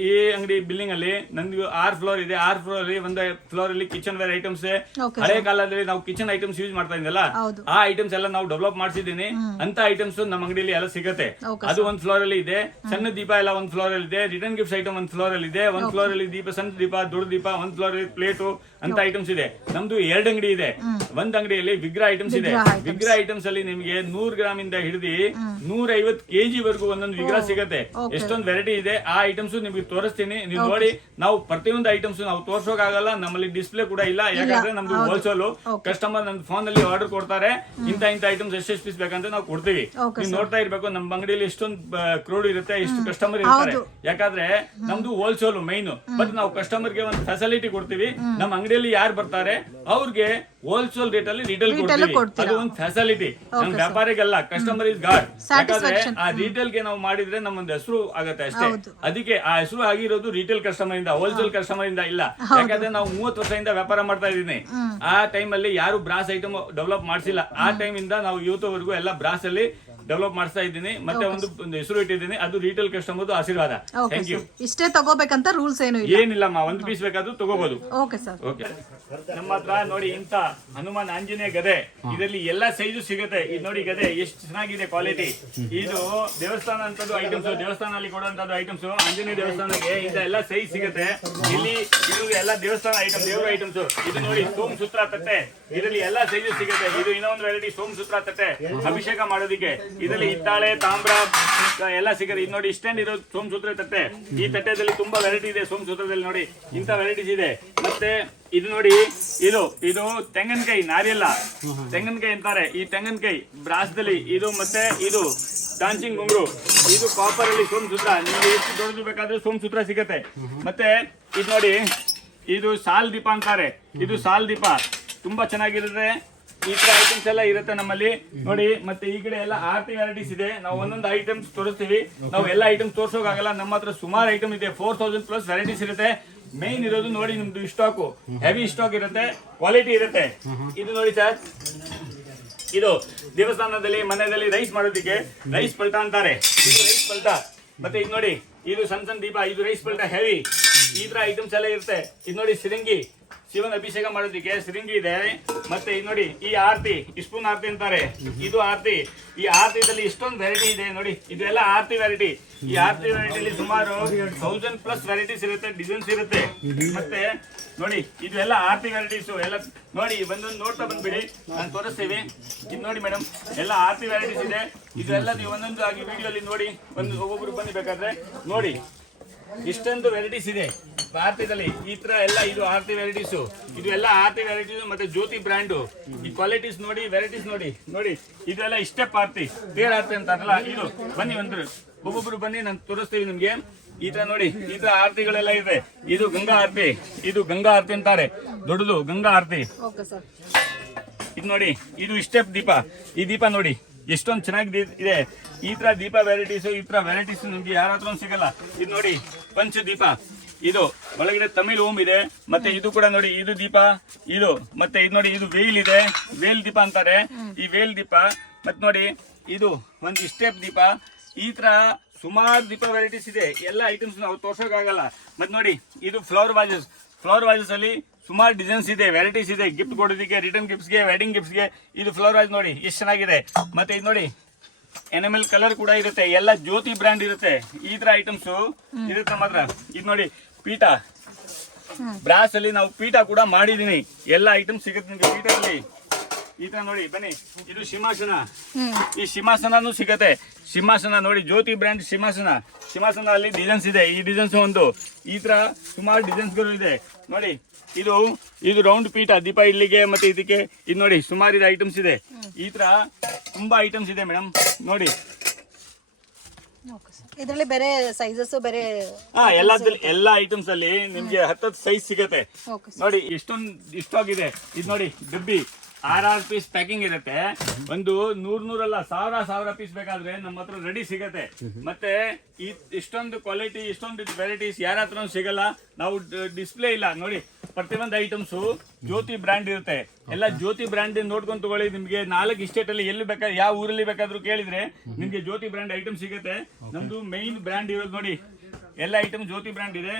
ಈ ಅಂಗಡಿ ಬಿಲ್ಡಿಂಗ್ ಅಲ್ಲಿ ನಮ್ದು 6 ಫ್ಲೋರ್ ಇದೆ. 6 ಫ್ಲೋರ್ ಅಲ್ಲಿ ಒಂದು ಫ್ಲೋರ್ ಅಲ್ಲಿ ಕಿಚನ್ ವೇರ್ ಐಟಮ್ಸ್. ಹಳೆ ಕಾಲದಲ್ಲಿ ನಾವು ಕಿಚನ್ ಐಟಮ್ಸ್ ಯೂಸ್ ಮಾಡ್ತಾ ಇದ್ದಲ್ಲ, ಆ ಐಟಮ್ಸ್ ಎಲ್ಲ ನಾವು ಡೆವಲಪ್ ಮಾಡಿಸಿದೀನಿ. ಅಂತ ಐಟಮ್ಸ್ ನಮ್ಮ ಅಂಗಡಿಯಲ್ಲಿ ಎಲ್ಲ ಸಿಗುತ್ತೆ. ಅದು 1 ಫ್ಲೋರ್ ಅಲ್ಲಿ ಇದೆ. ಸಣ್ಣ ದೀಪ ಎಲ್ಲ 1 ಫ್ಲೋರ್ ಅಲ್ಲಿ ಇದೆ. ರಿಟರ್ನ್ ಗಿಫ್ಟ್ಸ್ ಐಟಮ್ 1 ಫ್ಲೋರ್ ಅಲ್ಲಿ ಇದೆ. 1 ಫ್ಲೋರ್ ಅಲ್ಲಿ ದೀಪ, ಸಣ್ಣ ದೀಪ, ದೊಡ್ಡ ದೀಪ. 1 ಫ್ಲೋರ್ ಅಲ್ಲಿ ಪ್ಲೇಟು, ಅಂತ ಐಟಮ್ಸ್ ಇದೆ. ನಮ್ದು 2 ಅಂಗಡಿ ಇದೆ. ಒಂದ್ ಅಂಗಡಿಯಲ್ಲಿ ವಿಗ್ರಹ ಐಟಮ್ಸ್ ಇದೆ. ವಿಗ್ರಹ ಐಟಮ್ಸ್ ಅಲ್ಲಿ ನಿಮ್ಗೆ 100 ಗ್ರಾಮ್ ಇಂದ ಹಿಡಿದು 150 ಕೆಜಿ ವರೆಗೂ ಒಂದೊಂದು ವಿಗ್ರಹ ಸಿಗತ್ತೆ. ಎಷ್ಟೊಂದು ವೆರೈಟಿ ಇದೆ. ಆ ಐಟಮ್ಸ್ ನಿಮ್ಗೆ ತೋರಿಸ್ತೀನಿ, ನೀವು ನೋಡಿ. ನಾವು ಪ್ರತಿಯೊಂದು ಐಟಮ್ಸ್ ನಾವು ತೋರ್ಸೋಕಾಗಲ್ಲ, ನಮ್ಮಲ್ಲಿ ಡಿಸ್ಪ್ಲೇ ಕೂಡ ಇಲ್ಲ. ಯಾಕಂದ್ರೆ ನಮ್ದು ಹೋಲ್ಸೇಲ್. ಕಸ್ಟಮರ್ ನಮ್ ಫೋನ್ ಅಲ್ಲಿ ಆರ್ಡರ್ ಕೊಡ್ತಾರೆ, ಇಂತ ಐಟಮ್ಸ್ ಎಷ್ಟು ಪೀಸ್ ಬೇಕಂತ ನಾವು ಕೊಡ್ತೀವಿ. ನೀವು ನೋಡ್ತಾ ಇರ್ಬೇಕು ನಮ್ಮ ಅಂಗಡಿಯಲ್ಲಿ ಎಷ್ಟೊಂದು ಕ್ರೌಡ್ ಇರುತ್ತೆ, ಎಷ್ಟು ಕಸ್ಟಮರ್ ಇರ್ತಾರೆ. ಯಾಕಂದ್ರೆ ನಮ್ದು ಹೋಲ್ಸೇಲ್ ಮೈನ್. ಬಟ್ ನಾವು ಕಸ್ಟಮರ್ ಗೆ ಒಂದು ಫೆಸಿಲಿಟಿ ಕೊಡ್ತೀವಿ. ನಮ್ಮ ಅಂಗಡಿಯಲ್ಲಿ ಯಾರು ಬರ್ತಾರೆ ಅವ್ರಿಗೆ ಹೋಲ್ಸೇಲ್ ರೇಟ್ ಅಲ್ಲಿ ರಿಟೇಲ್ ಕೊಡ್ತೀವಿ. ಅದು ಒಂದು ಫೆಸಿಲಿಟಿ. ನಮ್ ವ್ಯಾಪಾರಿಗಲ್ಲ, ಕಸ್ಟಮರ್ ಇಸ್ ಗಾಡ್. ಯಾಕಂದ್ರೆ ಆ ರಿಟೇಲ್ ಗೆ ನಾವು ಮಾಡಿದ್ರೆ ನಮ್ಮೊಂದು ಹೆಸರು ಆಗತ್ತೆ ಅಷ್ಟೇ. ಅದಕ್ಕೆ ಆ ಹೆಸರು ಆಗಿರೋದು ರಿಟೇಲ್ ಕಸ್ಟಮರ್ ಇಂದ, ಹೋಲ್ಸೇಲ್ ಕಸ್ಟಮರ್ ಇಂದ ಇಲ್ಲ. ಯಾಕಂದ್ರೆ ನಾವು 30 ವರ್ಷದಿಂದ ವ್ಯಾಪಾರ ಮಾಡ್ತಾ ಇದೀನಿ. ಆ ಟೈಮ್ ಅಲ್ಲಿ ಯಾರು ಬ್ರಾಸ್ ಐಟಮ್ ಡೆವಲಪ್ ಮಾಡಿಸಿಲ್ಲ. ಆ ಟೈಮ್ ಇಂದ ನಾವು ಇವತ್ತವರೆಗೂ ಎಲ್ಲ ಬ್ರಾಸ್ ಅಲ್ಲಿ ಡೆವಲಪ್ ಮಾಡ್ತಾ ಇದ್ದೀನಿ. ಮತ್ತೆ ಒಂದು ಹೆಸರು ಇಟ್ಟಿದ್ದೀನಿ. ಅದು ರಿಟೇಲ್ ಕಸ್ಟಮರ್ ಆಶೀರ್ವಾದ. Thank you. ಇಷ್ಟೇ ತಗೋಬೇಕಂತ ರೂಲ್ಸ್ ಏನು ಇಲ್ಲ. ಏನಿಲ್ಲಮ್ಮ, ಒಂದು ಪೀಸ್ ಬೇಕಾದ್ರೂ ತಗೋಬಹುದು. Okay sir. ಓಕೆ. ನಮ್ಮ ಹತ್ರ ನೋಡಿ ಇಂತ ಹನುಮಾನ್ ಆಂಜನೇಯ ಗದೆ, ಇದರಲ್ಲಿ ಎಲ್ಲಾ ಸೈಜು ಸಿಗುತ್ತೆ. ಇದು ನೋಡಿ ಗದೆ ಎಷ್ಟು ಚೆನ್ನಾಗಿದೆ ಕ್ವಾಲಿಟಿ. ಇದು ದೇವಸ್ಥಾನ ಅಂತದ್ದು ಐಟಮ್ಸ್, ದೇವಸ್ಥಾನ ಅಲ್ಲಿ ಕೊಡುವಂತದ್ದು ಐಟಮ್ಸ್. ಆಂಜನೇಯ ದೇವಸ್ಥಾನಕ್ಕೆ ಇಂತ ಎಲ್ಲ ಸೈಜ್ ಸಿಗುತ್ತೆ. ಇಲ್ಲಿ ಇದು ಎಲ್ಲ ದೇವಸ್ಥಾನ ಐಟಮ್, ದೇವರ ಐಟಮ್ಸ್. ಇದು ನೋಡಿ ಸೋಮ ಸೂತ್ರ ತಟ್ಟೆ, ಇದರಲ್ಲಿ ಎಲ್ಲಾ ಸೈಜು ಸಿಗುತ್ತೆ. ಇದು ಇನ್ನೊಂದು ವೆರೈಟಿ ಸೋಮ ಸೂತ್ರ ತಟ್ಟೆ, ಅಭಿಷೇಕ ಮಾಡೋದಿಕ್ಕೆ. ಇದರಲ್ಲಿ ಹಿತ್ತಾಳೆ, ತಾಮ್ರ ಎಲ್ಲ ಸಿಗುತ್ತೆ. ಇದು ನೋಡಿ ಸ್ಟ್ಯಾಂಡ್ ಇರೋದು ಸೋಮ ಸೂತ್ರ ತಟ್ಟೆ. ಈ ತಟ್ಟೆದಲ್ಲಿ ತುಂಬಾ ವೆರೈಟಿ ಇದೆ. ಸೋಮ ಸೂತ್ರದಲ್ಲಿ ನೋಡಿ ಇಂತ ವೆರೈಟೀಸ್ ಇದೆ. ಮತ್ತೆ ಇದು ನೋಡಿ, ಇದು ತೆಂಗಿನಕಾಯಿ, ನಾರಿಯಲ್ಲ ತೆಂಗಿನಕಾಯಿ ಅಂತಾರೆ. ಈ ತೆಂಗಿನಕಾಯಿ ಬ್ರಾಸ್ದಲ್ಲಿ ಇದು. ಮತ್ತೆ ಇದು ಡಾನ್ಸಿಂಗ್ ಗುಂಗ್ರು, ಇದು ಕಾಪರ್ ಅಲ್ಲಿ ಸೋಮ ಸೂತ್ರ. ನಿಮ್ಗೆ ಎಷ್ಟು ದೊಡ್ಡದು ಬೇಕಾದ್ರೆ ಸೋಮ ಸೂತ್ರ ಸಿಗತ್ತೆ. ಮತ್ತೆ ಇದು ನೋಡಿ, ಇದು ಸಾಲ್ ದೀಪ ಅಂತಾರೆ. ಇದು ಸಾಲ್ ದೀಪ ತುಂಬಾ ಚೆನ್ನಾಗಿರುತ್ತೆ. ಈ ತರ ಐಟಮ್ಸ್ ಎಲ್ಲ ಇರುತ್ತೆ ನಮ್ಮಲ್ಲಿ ನೋಡಿ. ಮತ್ತೆ ಈ ಕಡೆ ಎಲ್ಲ ಆರ್ತಿ ವೆರೈಟೀಸ್ ಇದೆ. ನಾವು ಒಂದೊಂದು ಐಟಮ್ಸ್ ತೋರಿಸ್ತೀವಿ. ನಾವು ಎಲ್ಲ ಐಟಮ್ಸ್ ತೋರ್ಸೋಕಾಗಲ್ಲ. ನಮ್ಮ ಹತ್ರ ಸುಮಾರು ಐಟಮ್ ಇದೆ. 4000+ ವೆರೈಟೀಸ್ ಇರುತ್ತೆ. ಮೇನ್ ಇರೋದು ನೋಡಿ ನಿಮ್ದು ಸ್ಟಾಕ್, ಹೆವಿ ಸ್ಟಾಕ್ ಇರುತ್ತೆ, ಕ್ವಾಲಿಟಿ ಇರುತ್ತೆ. ಇದು ನೋಡಿ ಸರ್, ಇದು ದೇವಸ್ಥಾನದಲ್ಲಿ ಮನೆಯಲ್ಲಿ ರೈಸ್ ಮಾಡೋದಕ್ಕೆ ರೈಸ್ ಪಲ್ಟ ಅಂತಾರೆ. ಇದು ರೈಸ್ ಪಲ್ಟ. ಮತ್ತೆ ಇದು ನೋಡಿ, ಇದು ಸಣ್ಣ ದೀಪ, ಇದು ರೈಸ್ ಪಲ್ಟ ಹೆವಿ. ಈ ತರ ಐಟಮ್ಸ್ ಎಲ್ಲ ಇರುತ್ತೆ. ಇದು ನೋಡಿ ಸಿರಿಂಗಿ, ಶಿವನ ಅಭಿಷೇಕ ಮಾಡೋದಕ್ಕೆ ಸಿರಿಂಗಿ ಇದೆ. ಮತ್ತೆ ಇದು ನೋಡಿ, ಈ ಆರತಿ, ಸ್ಪೂನ್ ಆರತಿ ಅಂತಾರೆ. ಇದು ಆರತಿ. ಈ ಆರತಿದಲ್ಲಿ ಇಷ್ಟೊಂದು ವೆರೈಟಿ ಇದೆ ನೋಡಿ. ಇದೆಲ್ಲ ಆರತಿ ವೆರೈಟಿ. ಈ ಆರತಿ ವೆರೈಟಿಲಿ ಸುಮಾರು 1000+ ವೆರೈಟೀಸ್ ಇರುತ್ತೆ, ಡಿಸೈನ್ಸ್ ಇರುತ್ತೆ. ಮತ್ತೆ ನೋಡಿ, ಇದೆಲ್ಲ ಆರತಿ ವೆರೈಟೀಸ್ ಎಲ್ಲ ನೋಡಿ. ಒಂದೊಂದು ನೋಡ್ತಾ ಬಂದ್ಬಿಡಿ, ನಾನು ತೋರಿಸ್ತೀವಿ. ಇದು ನೋಡಿ ಮೇಡಮ್, ಎಲ್ಲ ಆರತಿ ವೆರೈಟೀಸ್ ಇದೆ. ಇದೆಲ್ಲ ನೀವು ಒಂದೊಂದು ಆಗಿ ವಿಡಿಯೋಲಿ ನೋಡಿ. ಒಬ್ಬೊಬ್ರು ಬನ್ನಿ ಬೇಕಾದ್ರೆ ನೋಡಿ. ಇಷ್ಟೊಂದು ವೆರೈಟೀಸ್ ಇದೆ ಆರತಿದಲ್ಲಿ. ಈ ತರ ಎಲ್ಲ ಇದು ಆರತಿ ವೆರೈಟೀಸು. ಇದು ಎಲ್ಲ ಆರತಿ ವೆರೈಟೀಸ್. ಮತ್ತೆ ಜ್ಯೋತಿ ಬ್ರ್ಯಾಂಡು. ಈ ಕ್ವಾಲಿಟೀಸ್ ನೋಡಿ, ವೆರೈಟೀಸ್ ನೋಡಿ. ನೋಡಿ ಇದೆಲ್ಲ ಸ್ಟೆಪ್ ಆರತಿ, ತೇರ್ ಆರತಿ ಅಂತಾರಲ್ಲ. ಇದು ಬನ್ನಿ, ಒಬ್ಬೊಬ್ರು ಬನ್ನಿ, ನಾನು ತೋರಿಸ್ತೀವಿ ನಿಮ್ಗೆ. ಈ ತರ ನೋಡಿ, ಈ ತರ ಆರತಿಗಳೆಲ್ಲ ಇದೆ. ಇದು ಗಂಗಾ ಆರತಿ. ಇದು ಗಂಗಾ ಆರತಿ ಅಂತಾರೆ, ದೊಡ್ಡದು ಗಂಗಾ ಆರತಿ. ಇದು ನೋಡಿ, ಇದು ಸ್ಟೆಪ್ ದೀಪ. ಈ ದೀಪ ನೋಡಿ ಎಷ್ಟೊಂದು ಚೆನ್ನಾಗಿ ಇದೆ. ಈ ತರ ದೀಪ ವೆರೈಟೀಸು, ಈ ತರ ವೆರೈಟೀಸ್ ನಿಮ್ಗೆ ಯಾರ ಹತ್ರ ಸಿಗಲ್ಲ. ಇದು ನೋಡಿ ಪಂಚ ದೀಪ. ಇದು ಒಳಗಡೆ ತಮಿಳ್ ಓಂ ಇದೆ. ಮತ್ತೆ ಇದು ಕೂಡ ನೋಡಿ, ಇದು ದೀಪ. ಇದು ಮತ್ತೆ ಇದು ನೋಡಿ, ಇದು ವೇಲ್ ಇದೆ, ವೇಲ್ ದೀಪ ಅಂತಾರೆ. ಈ ವೇಲ್ ದೀಪ. ಮತ್ತೆ ನೋಡಿ, ಇದು ಒಂದು ಸ್ಟೆಪ್ ದೀಪ. ಈ ತರ ಸುಮಾರು ದೀಪ ವೆರೈಟೀಸ್ ಇದೆ. ಎಲ್ಲ ಐಟಮ್ಸ್ ನಾವು ತೋರ್ಸೋಕ್ಕಾಗಲ್ಲ. ಮತ್ತೆ ನೋಡಿ, ಇದು ಫ್ಲವರ್ ವಾಜಸ್. ಫ್ಲವರ್ ವಾಜಸ್ ಅಲ್ಲಿ ಸುಮಾರು ಡಿಸೈನ್ಸ್ ಇದೆ, ವೆರೈಟೀಸ್ ಇದೆ. ಗಿಫ್ಟ್ ಕೊಡೋದಕ್ಕೆ, ರಿಟರ್ನ್ ಗಿಫ್ಟ್ಸ್ಗೆ, ವೆಡ್ಡಿಂಗ್ ಗಿಫ್ಟ್ಸ್ಗೆ. ಇದು ಫ್ಲವರ್ ವಾಜ್ ನೋಡಿ ಎಷ್ಟು ಚೆನ್ನಾಗಿದೆ. ಮತ್ತೆ ಇದು ನೋಡಿ, ಎನಿಮಲ್ ಕಲರ್ ಕೂಡ ಇರುತ್ತೆ. ಎಲ್ಲ ಜ್ಯೋತಿ ಬ್ರ್ಯಾಂಡ್ ಇರುತ್ತೆ. ಈ ತರ ಐಟಮ್ಸ್ ಇರುತ್ತೆ ಮಾತ್ರ. ಇದು ನೋಡಿ ಪೀಠ, ಬ್ರಾಸ್ ಅಲ್ಲಿ ನಾವು ಪೀಠ ಕೂಡ ಮಾಡಿದೀನಿ. ಎಲ್ಲ ಐಟಮ್ಸ್ ಸಿಗುತ್ತೆ ನಿಮ್ಗೆ ಪೀಠದಲ್ಲಿ. ಈ ತರ ನೋಡಿ ಬನ್ನಿ. ಇದು ಸಿಂಹಾಸನ. ಈ ಸಿಂಹಾಸನೂ ಸಿಗತ್ತೆ. ಸಿಂಹಾಸನ ನೋಡಿ, ಜ್ಯೋತಿ ಬ್ರ್ಯಾಂಡ್ ಸಿಂಹಾಸನ. ಸಿಂಹಾಸನ ಅಲ್ಲಿ ಡಿಸೈನ್ಸ್ ಇದೆ. ಈ ಡಿಸೈನ್ಸ್ ಒಂದು. ಈ ತರ ಸುಮಾರು ಡಿಸೈನ್ಸ್ಗಳು ಇದೆ ನೋಡಿ. ಇದು ರೌಂಡ್ ಪೀಠ, ದೀಪ ಇಡ್ಲಿಕ್ಕೆ. ಮತ್ತೆ ಇದಕ್ಕೆ ಇದು ನೋಡಿ, ಸುಮಾರು ಇದು ಐಟಮ್ಸ್ ಇದೆ. ಈ ತರ ತುಂಬಾ ಐಟಮ್ಸ್ ಇದೆ ಮೇಡಮ್ ನೋಡಿ. ಇದರಲ್ಲಿ ಬೇರೆ ಸೈಜಸ್ ಬೇರೆ ಎಲ್ಲ ಐಟಮ್ಸ್ ಅಲ್ಲಿ ನಿಮ್ಗೆ 10 ಸೈಜ್ ಸಿಗತ್ತೆ ನೋಡಿ. ಇಷ್ಟೊಂದು ಇಷ್ಟಾಗಿದೆ. ಇದು ನೋಡಿ ಡಬ್ಬಿ, 6 ಪೀಸ್ ಪ್ಯಾಕಿಂಗ್ ಇರುತ್ತೆ. ಒಂದು 100 ಅಲ್ಲ, 1000 ಪೀಸ್ ಬೇಕಾದ್ರೆ ನಮ್ಮ ಹತ್ರ ರೆಡಿ ಸಿಗತ್ತೆ. ಮತ್ತೆ ಇಷ್ಟೊಂದು ಕ್ವಾಲಿಟಿ, ಇಷ್ಟೊಂದು ವೆರೈಟೀಸ್ ಯಾರ ಹತ್ರ ಸಿಗಲ್ಲ. ನಾವು ಡಿಸ್ಪ್ಲೇ ಇಲ್ಲ ನೋಡಿ. ಪ್ರತಿಯೊಂದು ಐಟಮ್ಸ್ ಜ್ಯೋತಿ ಬ್ರ್ಯಾಂಡ್ ಇರುತ್ತೆ. ಎಲ್ಲ ಜ್ಯೋತಿ ಬ್ರ್ಯಾಂಡ್ ನೋಡ್ಕೊಂಡು ತಗೊಳ್ಳಿ. ನಿಮ್ಗೆ 4 ಸ್ಟೇಟ್ ಅಲ್ಲಿ ಎಲ್ಲಿ ಬೇಕಾದ್ರೆ, ಯಾವ ಊರಲ್ಲಿ ಬೇಕಾದ್ರೂ ಕೇಳಿದ್ರೆ ನಿಮ್ಗೆ ಜ್ಯೋತಿ ಬ್ರ್ಯಾಂಡ್ ಐಟಮ್ ಸಿಗುತ್ತೆ. ನಮ್ದು ಮೈನ್ ಬ್ರ್ಯಾಂಡ್ ಇರೋದು ನೋಡಿ. ಎಲ್ಲ ಐಟಮ್ ಜ್ಯೋತಿ ಬ್ರ್ಯಾಂಡ್ ಇದೆ.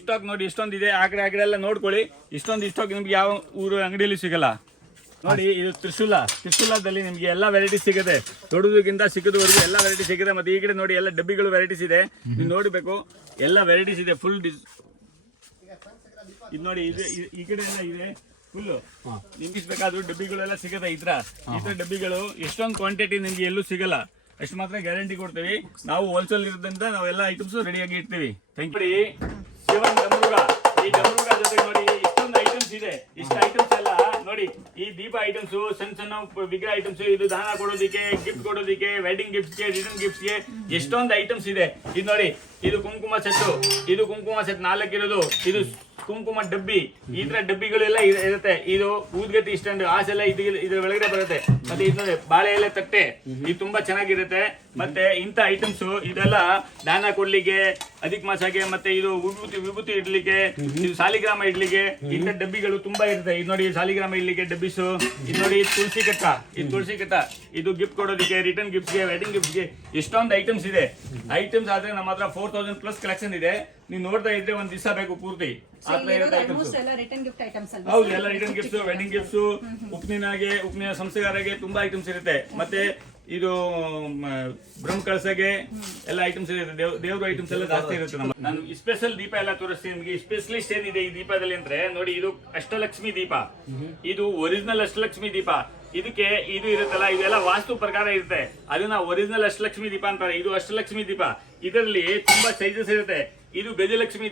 ಸ್ಟಾಕ್ ನೋಡಿ ಎಷ್ಟೊಂದು ಇದೆ. ಆ ಕಡೆ ಎಲ್ಲ ನೋಡ್ಕೊಳ್ಳಿ. ಇಷ್ಟೊಂದು ಸ್ಟಾಕ್ ನಿಮ್ಗೆ ಯಾವ ಊರು ಅಂಗಡಿಯಲ್ಲಿ ಸಿಗಲ್ಲ ನೋಡಿ. ಇದು ತ್ರಿಶೂಲದಲ್ಲಿ ನಿಮ್ಗೆ ಎಲ್ಲ ವೆರೈಟೀಸ್ ಸಿಗುತ್ತೆ. ದೊಡ್ಡದಕ್ಕಿಂತ ಸಿಕ್ಕದವರೆಗೂ ಎಲ್ಲ ವೆರೈಟಿ ಸಿಗುತ್ತೆ. ಮತ್ತೆ ಈ ಕಡೆ ನೋಡಿ, ಎಲ್ಲ ಡಬ್ಬಿಗಳು ವೆರೈಟೀಸ್ ಇದೆ. ನೀವು ನೋಡಬೇಕು, ಎಲ್ಲ ವೆರೈಟೀಸ್ ಇದೆ. ಫುಲ್ ಇದು ನೋಡಿ ಈ ಕಡೆ ಎಲ್ಲ ಇದೆ ಫುಲ್ಲು. ನಿಮ್ಗೆ ಇಷ್ಟ ಬೇಕಾದ್ರೂ ಡಬ್ಬಿಗಳೆಲ್ಲ ಸಿಗುತ್ತೆ ಈ ತರ ಡಬ್ಬಿಗಳು. ಎಷ್ಟೊಂದು ಕ್ವಾಂಟಿಟಿ ನಿಮ್ಗೆ ಎಲ್ಲೂ ಸಿಗಲ್ಲ, ಅಷ್ಟು ಮಾತ್ರ ಗ್ಯಾರಂಟಿ ಕೊಡ್ತೀವಿ ನಾವು. ಹೋಲ್ಸೇಲ್ ಇರೋದ್ರಿಂದ ನಾವೆಲ್ಲ ಐಟಮ್ಸ್ ರೆಡಿಯಾಗಿ ಇಡ್ತೀವಿ. Thank you. ನೋಡಿ ಶಿವನ್ ಡಮರುಗ, ಈ ಡಮರುಗ ಜೊತೆ ನೋಡಿ ಇಷ್ಟೊಂದು ಐಟಮ್ಸ್ ಇದೆ. ಇಷ್ಟು ಐಟಮ್ಸ್ ಎಲ್ಲ ನೋಡಿ, ಈ ದೀಪ ಐಟಮ್ಸ್, ಸಣ್ಣ ಸಣ್ಣ ವಿಗ್ರಹ ಐಟಮ್ಸ್, ಇದು ದಾನ ಕೊಡೋದಿಕ್ಕೆ, ಗಿಫ್ಟ್ ಕೊಡೋದಿಕ್ಕೆ, ವೆಡ್ಡಿಂಗ್ ಗಿಫ್ಟ್ಸ್ಗೆ, ರಿಟರ್ನ್ ಗಿಫ್ಟ್ಸ್ಗೆ ಎಷ್ಟೊಂದು ಐಟಮ್ಸ್ ಇದೆ. ಇದು ನೋಡಿ, ಇದು ಕುಂಕುಮ ಸೆಟ್ಟು, ಇದು ಕುಂಕುಮ ಸೆಟ್ 4 ಇರೋದು. ಇದು ಕುಂಕುಮ ಡಬ್ಬಿ, ಈ ತರ ಡಬ್ಬಿಗಳೆಲ್ಲ ಇರುತ್ತೆ. ಇದು ಊದ್ಗತ್ತಿ ಸ್ಟ್ಯಾಂಡ್ ಆಸೆಲ್ಲ ಇದ್ರ ಒಳಗಡೆ ಬರುತ್ತೆ. ಮತ್ತೆ ಇದು ನೋಡಿ ಬಾಳೆ ಎಲೆ ತಟ್ಟೆ, ಇದು ತುಂಬಾ ಚೆನ್ನಾಗಿರುತ್ತೆ. ಮತ್ತೆ ಇಂಥ ಐಟಮ್ಸ್ ಇದೆಲ್ಲ ದಾನ ಕೊಡ್ಲಿಕ್ಕೆ, ಅಧಿಕ ಮಾಸಕ್ಕೆ, ಮತ್ತೆ ಇದು ವಿಭೂತಿ ಇಡ್ಲಿಕ್ಕೆ, ಇದು ಸಾಲಿಗ್ರಾಮ ಇಡ್ಲಿಕ್ಕೆ ಇಂಥ ಡಬ್ಬಿಗಳು ತುಂಬಾ ಇರುತ್ತೆ. ಇದು ನೋಡಿ ಸಾಲಿಗ್ರಾಮ ಇಡ್ಲಿಕ್ಕೆ ಡಬ್ಬಿಸು. ಇದು ನೋಡಿ ತುಳಸಿ ಕಟ್ಟ, ಇದು ಗಿಫ್ಟ್ ಕೊಡೋದಕ್ಕೆ, ರಿಟರ್ನ್ ಗಿಫ್ಟ್ಸ್ಗೆ, ವೆಡ್ಡಿಂಗ್ ಗಿಫ್ಟ್ಸ್ಗೆ ಎಷ್ಟೊಂದು ಐಟಮ್ಸ್ ಇದೆ. ಐಟಮ್ಸ್ ಆದ್ರೆ ನಮ್ಮ ಹತ್ರ 4000+ ಕಲೆಕ್ಷನ್ ಇದೆ. ನೀವು ನೋಡ್ತಾ ಇದ್ರೆ ಒಂದ್ ದಿವಸ ಬೇಕು ಪೂರ್ತಿ. ಹೌದು, ಎಲ್ಲ ರಿಟರ್ನ್ ಗಿಫ್ಟ್ಸ್, ವೆಡ್ಡಿಂಗ್ ಗಿಫ್ಟ್ಸ್, ಉಪನಯನ ಸಂಸ್ಕಾರಕ್ಕೆ ತುಂಬಾ ಐಟಮ್ಸ್ ಇರುತ್ತೆ. ಮತ್ತೆ ಇದು ಬ್ರಹ್ಮ ಕಳಸಗೆ ಎಲ್ಲ ಐಟಮ್ಸ್ ಇರುತ್ತೆ. ದೇವ್ರ ಐಟಮ್ಸ್ ಎಲ್ಲ ಜಾಸ್ತಿ ಇರುತ್ತೆ. ನಾನು ಸ್ಪೆಷಲ್ ದೀಪ ಎಲ್ಲ ತೋರಿಸ್ತೀನಿ ನಿಮ್ಗೆ. ಸ್ಪೆಷಲಿಸ್ಟ್ ಏನಿದೆ ಈ ದೀಪದಲ್ಲಿ ಅಂದ್ರೆ ನೋಡಿ, ಇದು ಅಷ್ಟಲಕ್ಷ್ಮಿ ದೀಪ. ಇದು ಒರಿಜಿನಲ್ ಅಷ್ಟಲಕ್ಷ್ಮಿ ದೀಪ. ಇದಕ್ಕೆ ಇದು ಇರುತ್ತಲ್ಲ, ಇದೆಲ್ಲ ವಾಸ್ತು ಪ್ರಕಾರ ಇರುತ್ತೆ. ಅದನ್ನ ಒರಿಜಿನಲ್ ಅಷ್ಟಲಕ್ಷ್ಮಿ ದೀಪ ಅಂತಾರೆ. ಇದು ಅಷ್ಟಲಕ್ಷ್ಮಿ ದೀಪ. ಇದರಲ್ಲಿ ತುಂಬಾ ಸೈಜಸ್ ಇರುತ್ತೆ. ಇದು ಗಜಲಕ್ಷ್ಮಿ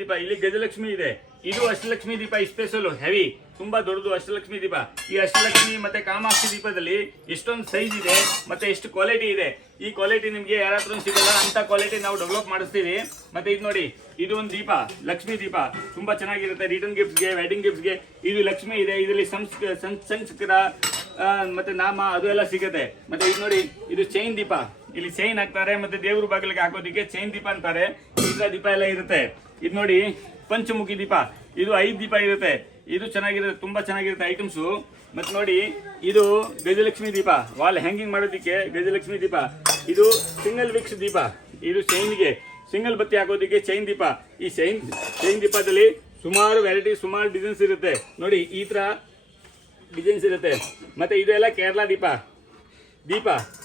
ದೀಪ, ಇಲ್ಲಿ ಗಜಲಕ್ಷ್ಮಿ ಇದೆ. ಇದು ಅಷ್ಟಲಕ್ಷ್ಮಿ ದೀಪ ಸ್ಪೆಷಲ್ ಹೆವಿ, ತುಂಬಾ ದೊಡ್ಡದು ಅಷ್ಟಲಕ್ಷ್ಮಿ ದೀಪ. ಈ ಅಷ್ಟಲಕ್ಷ್ಮಿ ಮತ್ತೆ ಕಾಮಾಕ್ಷಿ ದೀಪದಲ್ಲಿ ಎಷ್ಟೊಂದು ಸೈಜ್ ಇದೆ, ಮತ್ತೆ ಎಷ್ಟು ಕ್ವಾಲಿಟಿ ಇದೆ. ಈ ಕ್ವಾಲಿಟಿ ನಿಮ್ಗೆ ಯಾರ ಹತ್ರ ಸಿಗಲ್ಲ, ಅಂತ ಕ್ವಾಲಿಟಿ ನಾವು ಡೆವಲಪ್ ಮಾಡಿಸ್ತೀವಿ. ಮತ್ತೆ ಇದು ನೋಡಿ, ಇದು ಒಂದು ದೀಪ, ಲಕ್ಷ್ಮಿ ದೀಪ, ತುಂಬಾ ಚೆನ್ನಾಗಿರುತ್ತೆ. ರಿಟರ್ನ್ ಗಿಫ್ಟ್ಸ್ಗೆ, ವೆಡ್ಡಿಂಗ್ ಗಿಫ್ಟ್ಸ್ಗೆ ಇದು ಲಕ್ಷ್ಮಿ ಇದೆ. ಇದರಲ್ಲಿ ಸಂಸ್ಕೃತ ಮತ್ತೆ ನಾಮ ಅದು ಎಲ್ಲ ಸಿಗುತ್ತೆ. ಮತ್ತೆ ಇದು ನೋಡಿ, ಇದು ಚೈನ್ ದೀಪ. ಇಲ್ಲಿ ಚೈನ್ ಹಾಕ್ತಾರೆ, ಮತ್ತೆ ದೇವ್ರ ಬಾಗಿಲಿಗೆ ಹಾಕೋದಿಕ್ಕೆ ಚೈನ್ ದೀಪ ಅಂತಾರೆ. ಈ ದೀಪ ಎಲ್ಲ ಇರುತ್ತೆ. ಇದು ನೋಡಿ ಪಂಚಮುಖಿ ದೀಪ, ಇದು 5 ದೀಪ ಇರುತ್ತೆ. ಇದು ಚೆನ್ನಾಗಿರುತ್ತೆ, ತುಂಬಾ ಚೆನ್ನಾಗಿರುತ್ತೆ ಐಟಮ್ಸು. ಮತ್ತೆ ನೋಡಿ, ಇದು ಗಜಲಕ್ಷ್ಮಿ ದೀಪ, ವಾಲ್ ಹ್ಯಾಂಗಿಂಗ್ ಮಾಡೋದಿಕ್ಕೆ ಗಜಲಕ್ಷ್ಮಿ ದೀಪ. ಇದು ಸಿಂಗಲ್ ವಿಕ್ಸ್ ದೀಪ, ಇದು ಚೈನ್ಗೆ ಸಿಂಗಲ್ ಬತ್ತಿ ಹಾಕೋದಿಕ್ಕೆ ಚೈನ್ ದೀಪ. ಈ ಚೈನ್ ದೀಪದಲ್ಲಿ ಸುಮಾರು ವೆರೈಟಿ, ಸುಮಾರು ಡಿಸೈನ್ಸ್ ಇರುತ್ತೆ. ನೋಡಿ ಈ ತರ ಡಿಸೈನ್ಸ್ ಇರುತ್ತೆ. ಮತ್ತೆ ಇದೆಲ್ಲ ಕೇರಳ ದೀಪ.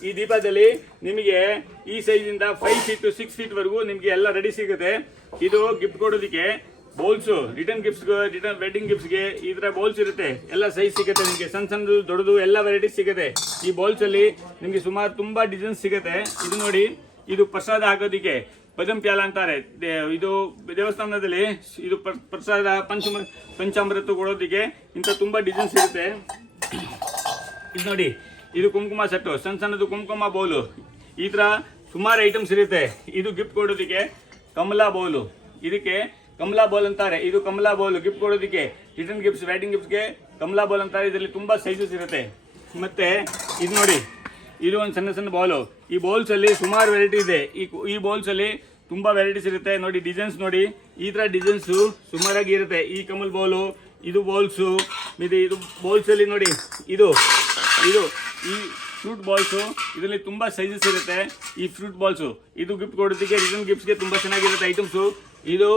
ಈ ದೀಪದಲ್ಲಿ ನಿಮಗೆ ಈ ಸೈಜಿಂದ 5 ಫೀಟ್ 6 ಫೀಟ್ ವರೆಗೂ ನಿಮಗೆ ಎಲ್ಲ ರೆಡಿ ಸಿಗುತ್ತೆ. ಇದು ಗಿಫ್ಟ್ ಕೊಡೋದಕ್ಕೆ ಬೌಲ್ಸ್, ರಿಟರ್ನ್ ವೆಡ್ಡಿಂಗ್ ಗಿಫ್ಟ್ಸ್ಗೆ ಈ ತರ ಬೌಲ್ಸ್ ಇರುತ್ತೆ. ಎಲ್ಲ ಸೈಜ್ ಸಿಗುತ್ತೆ ನಿಮಗೆ, ಸಣ್ಣದು ದೊಡ್ಡದು ಎಲ್ಲ ವೆರೈಟಿ ಸಿಗುತ್ತೆ. ಈ ಬೌಲ್ಸ್ ಅಲ್ಲಿ ನಿಮಗೆ ಸುಮಾರು ತುಂಬಾ ಡಿಸೈನ್ಸ್ ಸಿಗುತ್ತೆ. ಇದು ನೋಡಿ, ಇದು ಪ್ರಸಾದ ಹಾಕೋದಿಕ್ಕೆ ಪದಂ ಪ್ಯಾಲ ಅಂತಾರೆ. ಇದು ದೇವಸ್ಥಾನದಲ್ಲಿ ಇದು ಪ್ರಸಾದ ಪಂಚಾಮೃತ ಕೊಡೋದಕ್ಕೆ ಇಂಥ ತುಂಬಾ ಡಿಸೈನ್ಸ್ ಇರುತ್ತೆ. ಇದು ನೋಡಿ, ಇದು ಕುಂಕುಮ ಸೆಟ್ಟು, ಸಣ್ಣದು ಕುಂಕುಮ ಬೌಲು. ಈ ತರ ಸುಮಾರು ಐಟಮ್ಸ್ ಇರುತ್ತೆ. ಇದು ಗಿಫ್ಟ್ ಕೊಡೋದಕ್ಕೆ ಕಮಲಾ ಬೌಲು, ಇದಕ್ಕೆ ಕಮಲಾ ಬೌಲ್ ಅಂತಾರೆ. ಇದು ಕಮಲಾ ಬೌಲ್ ಗಿಫ್ಟ್ ಕೊಡೋದಕ್ಕೆ, ರಿಟರ್ನ್ ಗಿಫ್ಟ್ಸ್, ವೆಡ್ಡಿಂಗ್ ಗಿಫ್ಟ್ಸ್ಗೆ ಕಮಲಾ ಬೌಲ್ ಅಂತಾರೆ. ಇದರಲ್ಲಿ ತುಂಬಾ ಸೈಜಸ್ ಇರುತ್ತೆ. ಮತ್ತೆ ಇದು ನೋಡಿ, ಇದು ಒಂದು ಸಣ್ಣ ಬೌಲು. ಈ ಬೌಲ್ಸ್ ಅಲ್ಲಿ ಸುಮಾರು ವೆರೈಟಿ ಇದೆ. ಈ ಬೌಲ್ಸ್ ಅಲ್ಲಿ ತುಂಬಾ ವೆರೈಟೀಸ್ ಇರುತ್ತೆ. ನೋಡಿ ಡಿಸೈನ್ಸ್ ನೋಡಿ, ಈ ತರ ಡಿಸೈನ್ಸ್ ಸುಮಾರಾಗಿ ಇರುತ್ತೆ. ಈ ಕಮಲ್ ಬೌಲು, ಇದು ಬೌಲ್ಸು, ಇದು ಬೌಲ್ಸ್ ಅಲ್ಲಿ ನೋಡಿ, ಇದು ಈ ಫ್ರೂಟ್ ಬಾಲ್ಸು, ಇದರಲ್ಲಿ ತುಂಬಾ ಸೈಜಸ್ ಇರುತ್ತೆ. ಈ ಫ್ರೂಟ್ ಬಾಲ್ಸು ಇದು ಗಿಫ್ಟ್ ಕೊಡೋದಕ್ಕೆ, ರಿಟರ್ನ್ ಗಿಫ್ಟ್ಸ್ಗೆ ತುಂಬಾ ಚೆನ್ನಾಗಿರುತ್ತೆ ಐಟಮ್ಸು. ಇದು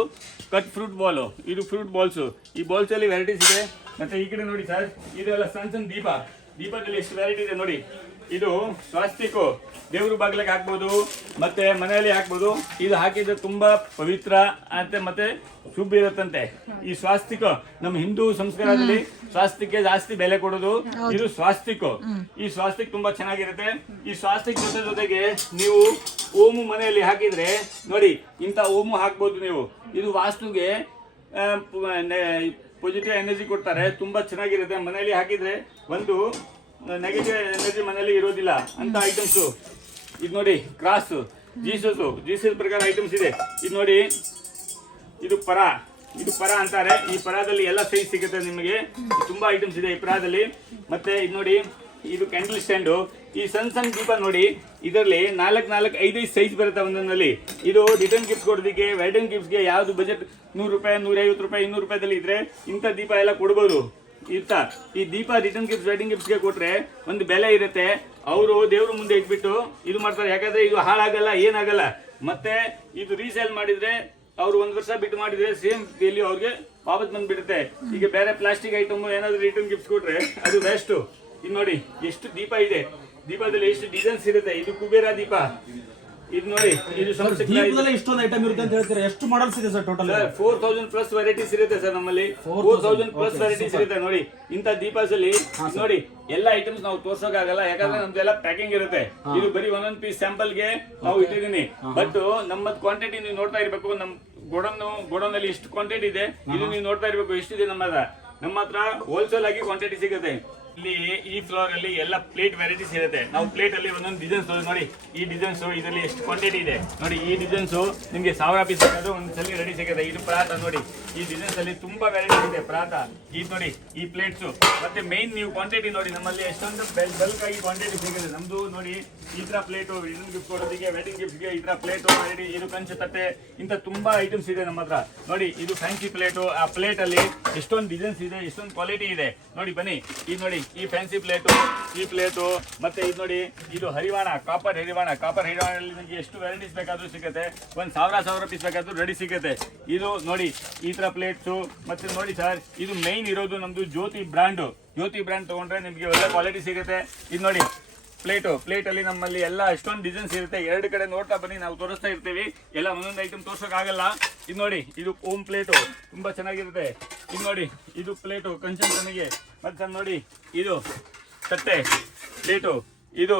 ಕಟ್ ಫ್ರೂಟ್ ಬಾಲು, ಇದು ಫ್ರೂಟ್ ಬಾಲ್ಸು. ಈ ಬಾಲ್ಸ್ ಅಲ್ಲಿ ವೆರೈಟೀಸ್ ಇದೆ. ಮತ್ತೆ ಈ ಕಡೆ ನೋಡಿ ಸರ್, ಇದೆಲ್ಲ ಸಣ್ಣ ದೀಪದಲ್ಲಿ ಎಷ್ಟು ವೆರೈಟಿ ಇದೆ ನೋಡಿ. ಇದು ಸ್ವಾಸ್ತಿಕು, ದೇವ್ರ ಬಾಗಿಲಿಗೆ ಹಾಕ್ಬೋದು, ಮತ್ತೆ ಮನೆಯಲ್ಲಿ ಹಾಕ್ಬೋದು. ಇದು ಹಾಕಿದ್ರೆ ತುಂಬಾ ಪವಿತ್ರ ಅಂತ ಮತ್ತೆ ಶುಭ ಇರುತ್ತಂತೆ. ಈ ಸ್ವಾಸ್ತಿಕ ನಮ್ಮ ಹಿಂದೂ ಸಂಸ್ಕಾರದಲ್ಲಿ ಸ್ವಾಸ್ತಿಕ್ಗೆ ಜಾಸ್ತಿ ಬೆಲೆ ಕೊಡೋದು. ಇದು ಸ್ವಾಸ್ತಿಕು. ಈ ಸ್ವಾಸ್ತಿಕ್ ತುಂಬಾ ಚೆನ್ನಾಗಿರುತ್ತೆ. ಈ ಸ್ವಾಸ್ತಿಕ್ ಜೊತೆಗೆ ನೀವು ಓಮು ಮನೆಯಲ್ಲಿ ಹಾಕಿದ್ರೆ ನೋಡಿ, ಇಂಥ ಓಮು ಹಾಕ್ಬೋದು ನೀವು. ಇದು ವಾಸ್ತುಗೆ ಪಾಸಿಟಿವ್ ಎನರ್ಜಿ ಕೊಡ್ತಾರೆ, ತುಂಬಾ ಚೆನ್ನಾಗಿರುತ್ತೆ. ಮನೆಯಲ್ಲಿ ಹಾಕಿದ್ರೆ ಒಂದು ನೆಗೆಟಿವ್ ಎನರ್ಜಿ ಮನೆಯಲ್ಲಿ ಇರೋದಿಲ್ಲ ಅಂತ ಐಟಮ್ಸು. ಇದು ನೋಡಿ ಕ್ರಾಸ್, ಜೀಸಸ್ ಪ್ರಕಾರ ಐಟಮ್ಸ್ ಇದೆ. ಇದು ನೋಡಿ, ಇದು ಪರ ಅಂತಾರೆ. ಈ ಪರದಲ್ಲಿ ಎಲ್ಲ ಸೈಜ್ ಸಿಗುತ್ತೆ ನಿಮಗೆ, ತುಂಬಾ ಐಟಮ್ಸ್ ಇದೆ ಈ ಪರದಲ್ಲಿ. ಮತ್ತೆ ಇದು ನೋಡಿ, ಇದು ಕ್ಯಾಂಡಲ್ ಸ್ಟ್ಯಾಂಡು. ಈ ಸಣ್ಣ ದೀಪ ನೋಡಿ, ಇದರಲ್ಲಿ 4 5 ಸೈಜ್ ಬರುತ್ತೆ ಒಂದೊಂದಲ್ಲಿ. ಇದು ರಿಟರ್ನ್ ಗಿಫ್ಟ್ ಕೊಡೋದಕ್ಕೆ, ವೆಡ್ಡಿಂಗ್ ಗಿಫ್ಟ್ಸ್ಗೆ ಯಾವುದು ಬಜೆಟ್ 100 ರೂಪಾಯಿ, 150 ರೂಪಾಯಿ, 200 ರೂಪಾಯಿದಲ್ಲಿ ಇದ್ರೆ ಇಂಥ ದೀಪ ಎಲ್ಲ ಕೊಡ್ಬೋದು. ಈ ದೀಪ ರಿಟರ್ನ್ ಗಿಫ್ಟ್ಸ್, ವೆಡ್ಡಿಂಗ್ ಗಿಫ್ಟ್ಸ್ಗೆ ಕೊಟ್ರೆ ಒಂದು ಬೆಲೆ ಇರುತ್ತೆ. ಅವರು ದೇವ್ರ ಮುಂದೆ ಇಟ್ಬಿಟ್ಟು ಇದು ಮಾಡ್ತಾರೆ. ಯಾಕಂದ್ರೆ ಇದು ಹಾಳಾಗಲ್ಲ, ಏನಾಗಲ್ಲ. ಮತ್ತೆ ಇದು ರೀಸೇಲ್ ಮಾಡಿದ್ರೆ, ಅವ್ರು 1 ವರ್ಷ ಬಿಟ್ಟು ಮಾಡಿದ್ರೆ ಸೇಮ್ ವ್ಯಾಲ್ಯೂ ಅವ್ರಿಗೆ ವಾಪಸ್ ಬಂದ್ಬಿಡುತ್ತೆ. ಈಗ ಬೇರೆ ಪ್ಲಾಸ್ಟಿಕ್ ಐಟಮ್ ಏನಾದ್ರು ರಿಟರ್ನ್ ಗಿಫ್ಟ್ಸ್ ಕೊಟ್ರೆ ಅದು ವೇಸ್ಟ್. ಇದು ನೋಡಿ ಎಷ್ಟು ದೀಪ ಇದೆ, ದೀಪದಲ್ಲಿ ಎಷ್ಟು ಡಿಸೈನ್ಸ್ ಇರುತ್ತೆ. ಇದು ಕುಬೇರ ದೀಪ, ಇದು ನೋಡಿ ಇದು ದೀಪದಲ್ಲೇ ಇಷ್ಟೊಂದು ಐಟಮ್ ಇರುತ್ತೆ ಅಂತ ಹೇಳ್ತೀರಾ, ಎಷ್ಟು ಮಾಡಲ್ಸ್ ಇದೆ ಸರ್ ಟೋಟಲ್? 4000 ಪ್ಲಸ್ ವೆರೈಟೀಸ್ ಇರುತ್ತೆ ಸರ್ ನಮ್ಮಲ್ಲಿ. 4000 ಪ್ಲಸ್ ವೆರೈಟೀಸ್ ಇರುತ್ತೆ ನೋಡಿ. ಇಂಥ ದೀಪಾಸಲ್ಲಿ ನೋಡಿ ಎಲ್ಲ ಐಟಮ್ಸ್ ನಾವು ತೋರ್ಸೋಕ್ಕಾಗಲ್ಲ, ಯಾಕಂದ್ರೆ ನಮ್ದೆಲ್ಲ ಪ್ಯಾಕಿಂಗ್ ಇರುತ್ತೆ. ಇದು ಬರೀ ಒಂದೊಂದು ಪೀಸ್ ಸ್ಯಾಂಪಲ್ ಗೆ ನಾವು ಇಟ್ಟಿದ್ದೀನಿ. ಬಟ್ ನಮ್ಮದ್ ಕ್ವಾಂಟಿಟಿ ನೀವು ನೋಡ್ತಾ ಇರ್ಬೇಕು. ನಮ್ ಗೋಡೌನ್ ಅಲ್ಲಿ ಎಷ್ಟು ಕ್ವಾಂಟಿಟಿ ಇದೆ ಇದು ನೀವು ನೋಡ್ತಾ ಇರ್ಬೇಕು. ಎಷ್ಟಿದೆ ನಮ್ಮ ಹತ್ರ ಹೋಲ್ಸೇಲ್ ಆಗಿ ಕ್ವಾಂಟಿಟಿ ಸಿಗುತ್ತೆ. ಇಲ್ಲಿ ಈ ಫ್ಲೋರ್ ಅಲ್ಲಿ ಎಲ್ಲ ಪ್ಲೇಟ್ ವೆರೈಟೀಸ್ ಇರುತ್ತೆ. ನಾವು ಪ್ಲೇಟ್ ಅಲ್ಲಿ ಒಂದೊಂದು ಡಿಸೈನ್ಸ್ ನೋಡಿ. ಈ ಡಿಸೈನ್ಸ್ ಇದರಲ್ಲಿ ಎಷ್ಟು ಕ್ವಾಂಟಿಟಿ ಇದೆ ನೋಡಿ. ಈ ಡಿಸೈನ್ಸ್ ನಿಮ್ಗೆ 1000 ಪೀಸ್ ಬೇಕಾದ್ರೆ ಒಂದ್ಸಲಿ ರೆಡಿ ಸಿಗುತ್ತೆ. ಇದು ಪರಾತ ನೋಡಿ. ಈ ಡಿಸೈನ್ಸ್ ಅಲ್ಲಿ ತುಂಬಾ ವೆರೈಟೀಸ್ ಇದೆ. ಪರಾತ ಇದು ನೋಡಿ. ಈ ಪ್ಲೇಟ್ಸ್ ಮತ್ತೆ ಮೇನ್ ನೀವು ಕ್ವಾಂಟಿಟಿ ನೋಡಿ. ನಮ್ಮಲ್ಲಿ ಎಷ್ಟೊಂದು ಬಲ್ಕ್ ಆಗಿ ಕ್ವಾಂಟಿಟಿ ಸಿಗುತ್ತೆ. ನಮ್ದು ನೋಡಿ ಈ ತರ ಪ್ಲೇಟು ಇದನ್ನ ಗಿಫ್ಟ್ ಕೊಡೋದಕ್ಕೆ, ವೆಡ್ಡಿಂಗ್ ಗಿಫ್ಟ್ಗೆ ಈ ತರ ಪ್ಲೇಟು, ಇದು ಕಂಚು ತಟ್ಟೆ, ಇಂಥ ತುಂಬಾ ಐಟಮ್ಸ್ ಇದೆ ನಮ್ಮ ಹತ್ರ ನೋಡಿ. ಇದು ಫ್ಯಾನ್ಸಿ ಪ್ಲೇಟು. ಆ ಪ್ಲೇಟ್ ಅಲ್ಲಿ ಎಷ್ಟೊಂದು ಡಿಸೈನ್ಸ್ ಇದೆ, ಎಷ್ಟೊಂದು ಕ್ವಾಲಿಟಿ ಇದೆ ನೋಡಿ. ಬನ್ನಿ ಇದು ನೋಡಿ. ಈ ಫ್ಯಾನ್ಸಿ ಪ್ಲೇಟು, ಈ ಪ್ಲೇಟು, ಮತ್ತೆ ಇದು ನೋಡಿ. ಇದು ಹರಿವಾಣ, ಕಾಪರ್ ಹರಿವಾಣಲ್ಲಿ ನಿಮಗೆ ಎಷ್ಟು ವೆರೈಟೀಸ್ ಬೇಕಾದ್ರೂ ಸಿಗುತ್ತೆ. 1000 ಪೀಸ್ ಬೇಕಾದ್ರೂ ರೆಡಿ ಸಿಗುತ್ತೆ. ಇದು ನೋಡಿ ಈ ತರ ಪ್ಲೇಟ್ಸು. ಮತ್ತೆ ನೋಡಿ ಸರ್, ಇದು ಮೈನ್ ಇರೋದು ನಮ್ದು ಜ್ಯೋತಿ ಬ್ರ್ಯಾಂಡ್ ತಗೊಂಡ್ರೆ ನಿಮ್ಗೆ ಒಳ್ಳೆ ಕ್ವಾಲಿಟಿ ಸಿಗುತ್ತೆ. ಇದು ನೋಡಿ ಪ್ಲೇಟ್ ಅಲ್ಲಿ ನಮ್ಮಲ್ಲಿ ಎಲ್ಲ ಎಷ್ಟೊಂದು ಡಿಸೈನ್ಸ್ ಇರುತ್ತೆ. 2 ಕಡೆ ನೋಡ್ತಾ ಬನ್ನಿ, ನಾವು ತೋರಿಸ್ತಾ ಇರ್ತೀವಿ. ಎಲ್ಲ ಒಂದೊಂದು ಐಟಮ್ ತೋರ್ಸೋಕ್ಕಾಗಲ್ಲ. ಇದು ನೋಡಿ, ಇದು ಓಮ್ ಪ್ಲೇಟು ತುಂಬಾ ಚೆನ್ನಾಗಿರುತ್ತೆ. ಇದು ನೋಡಿ, ಇದು ಪ್ಲೇಟು ಕಂಚನ್ ಚೆನ್ನಾಗಿ. ಮತ್ತೆ ನೋಡಿ ಇದು ತಟ್ಟೆ ಪ್ಲೇಟು, ಇದು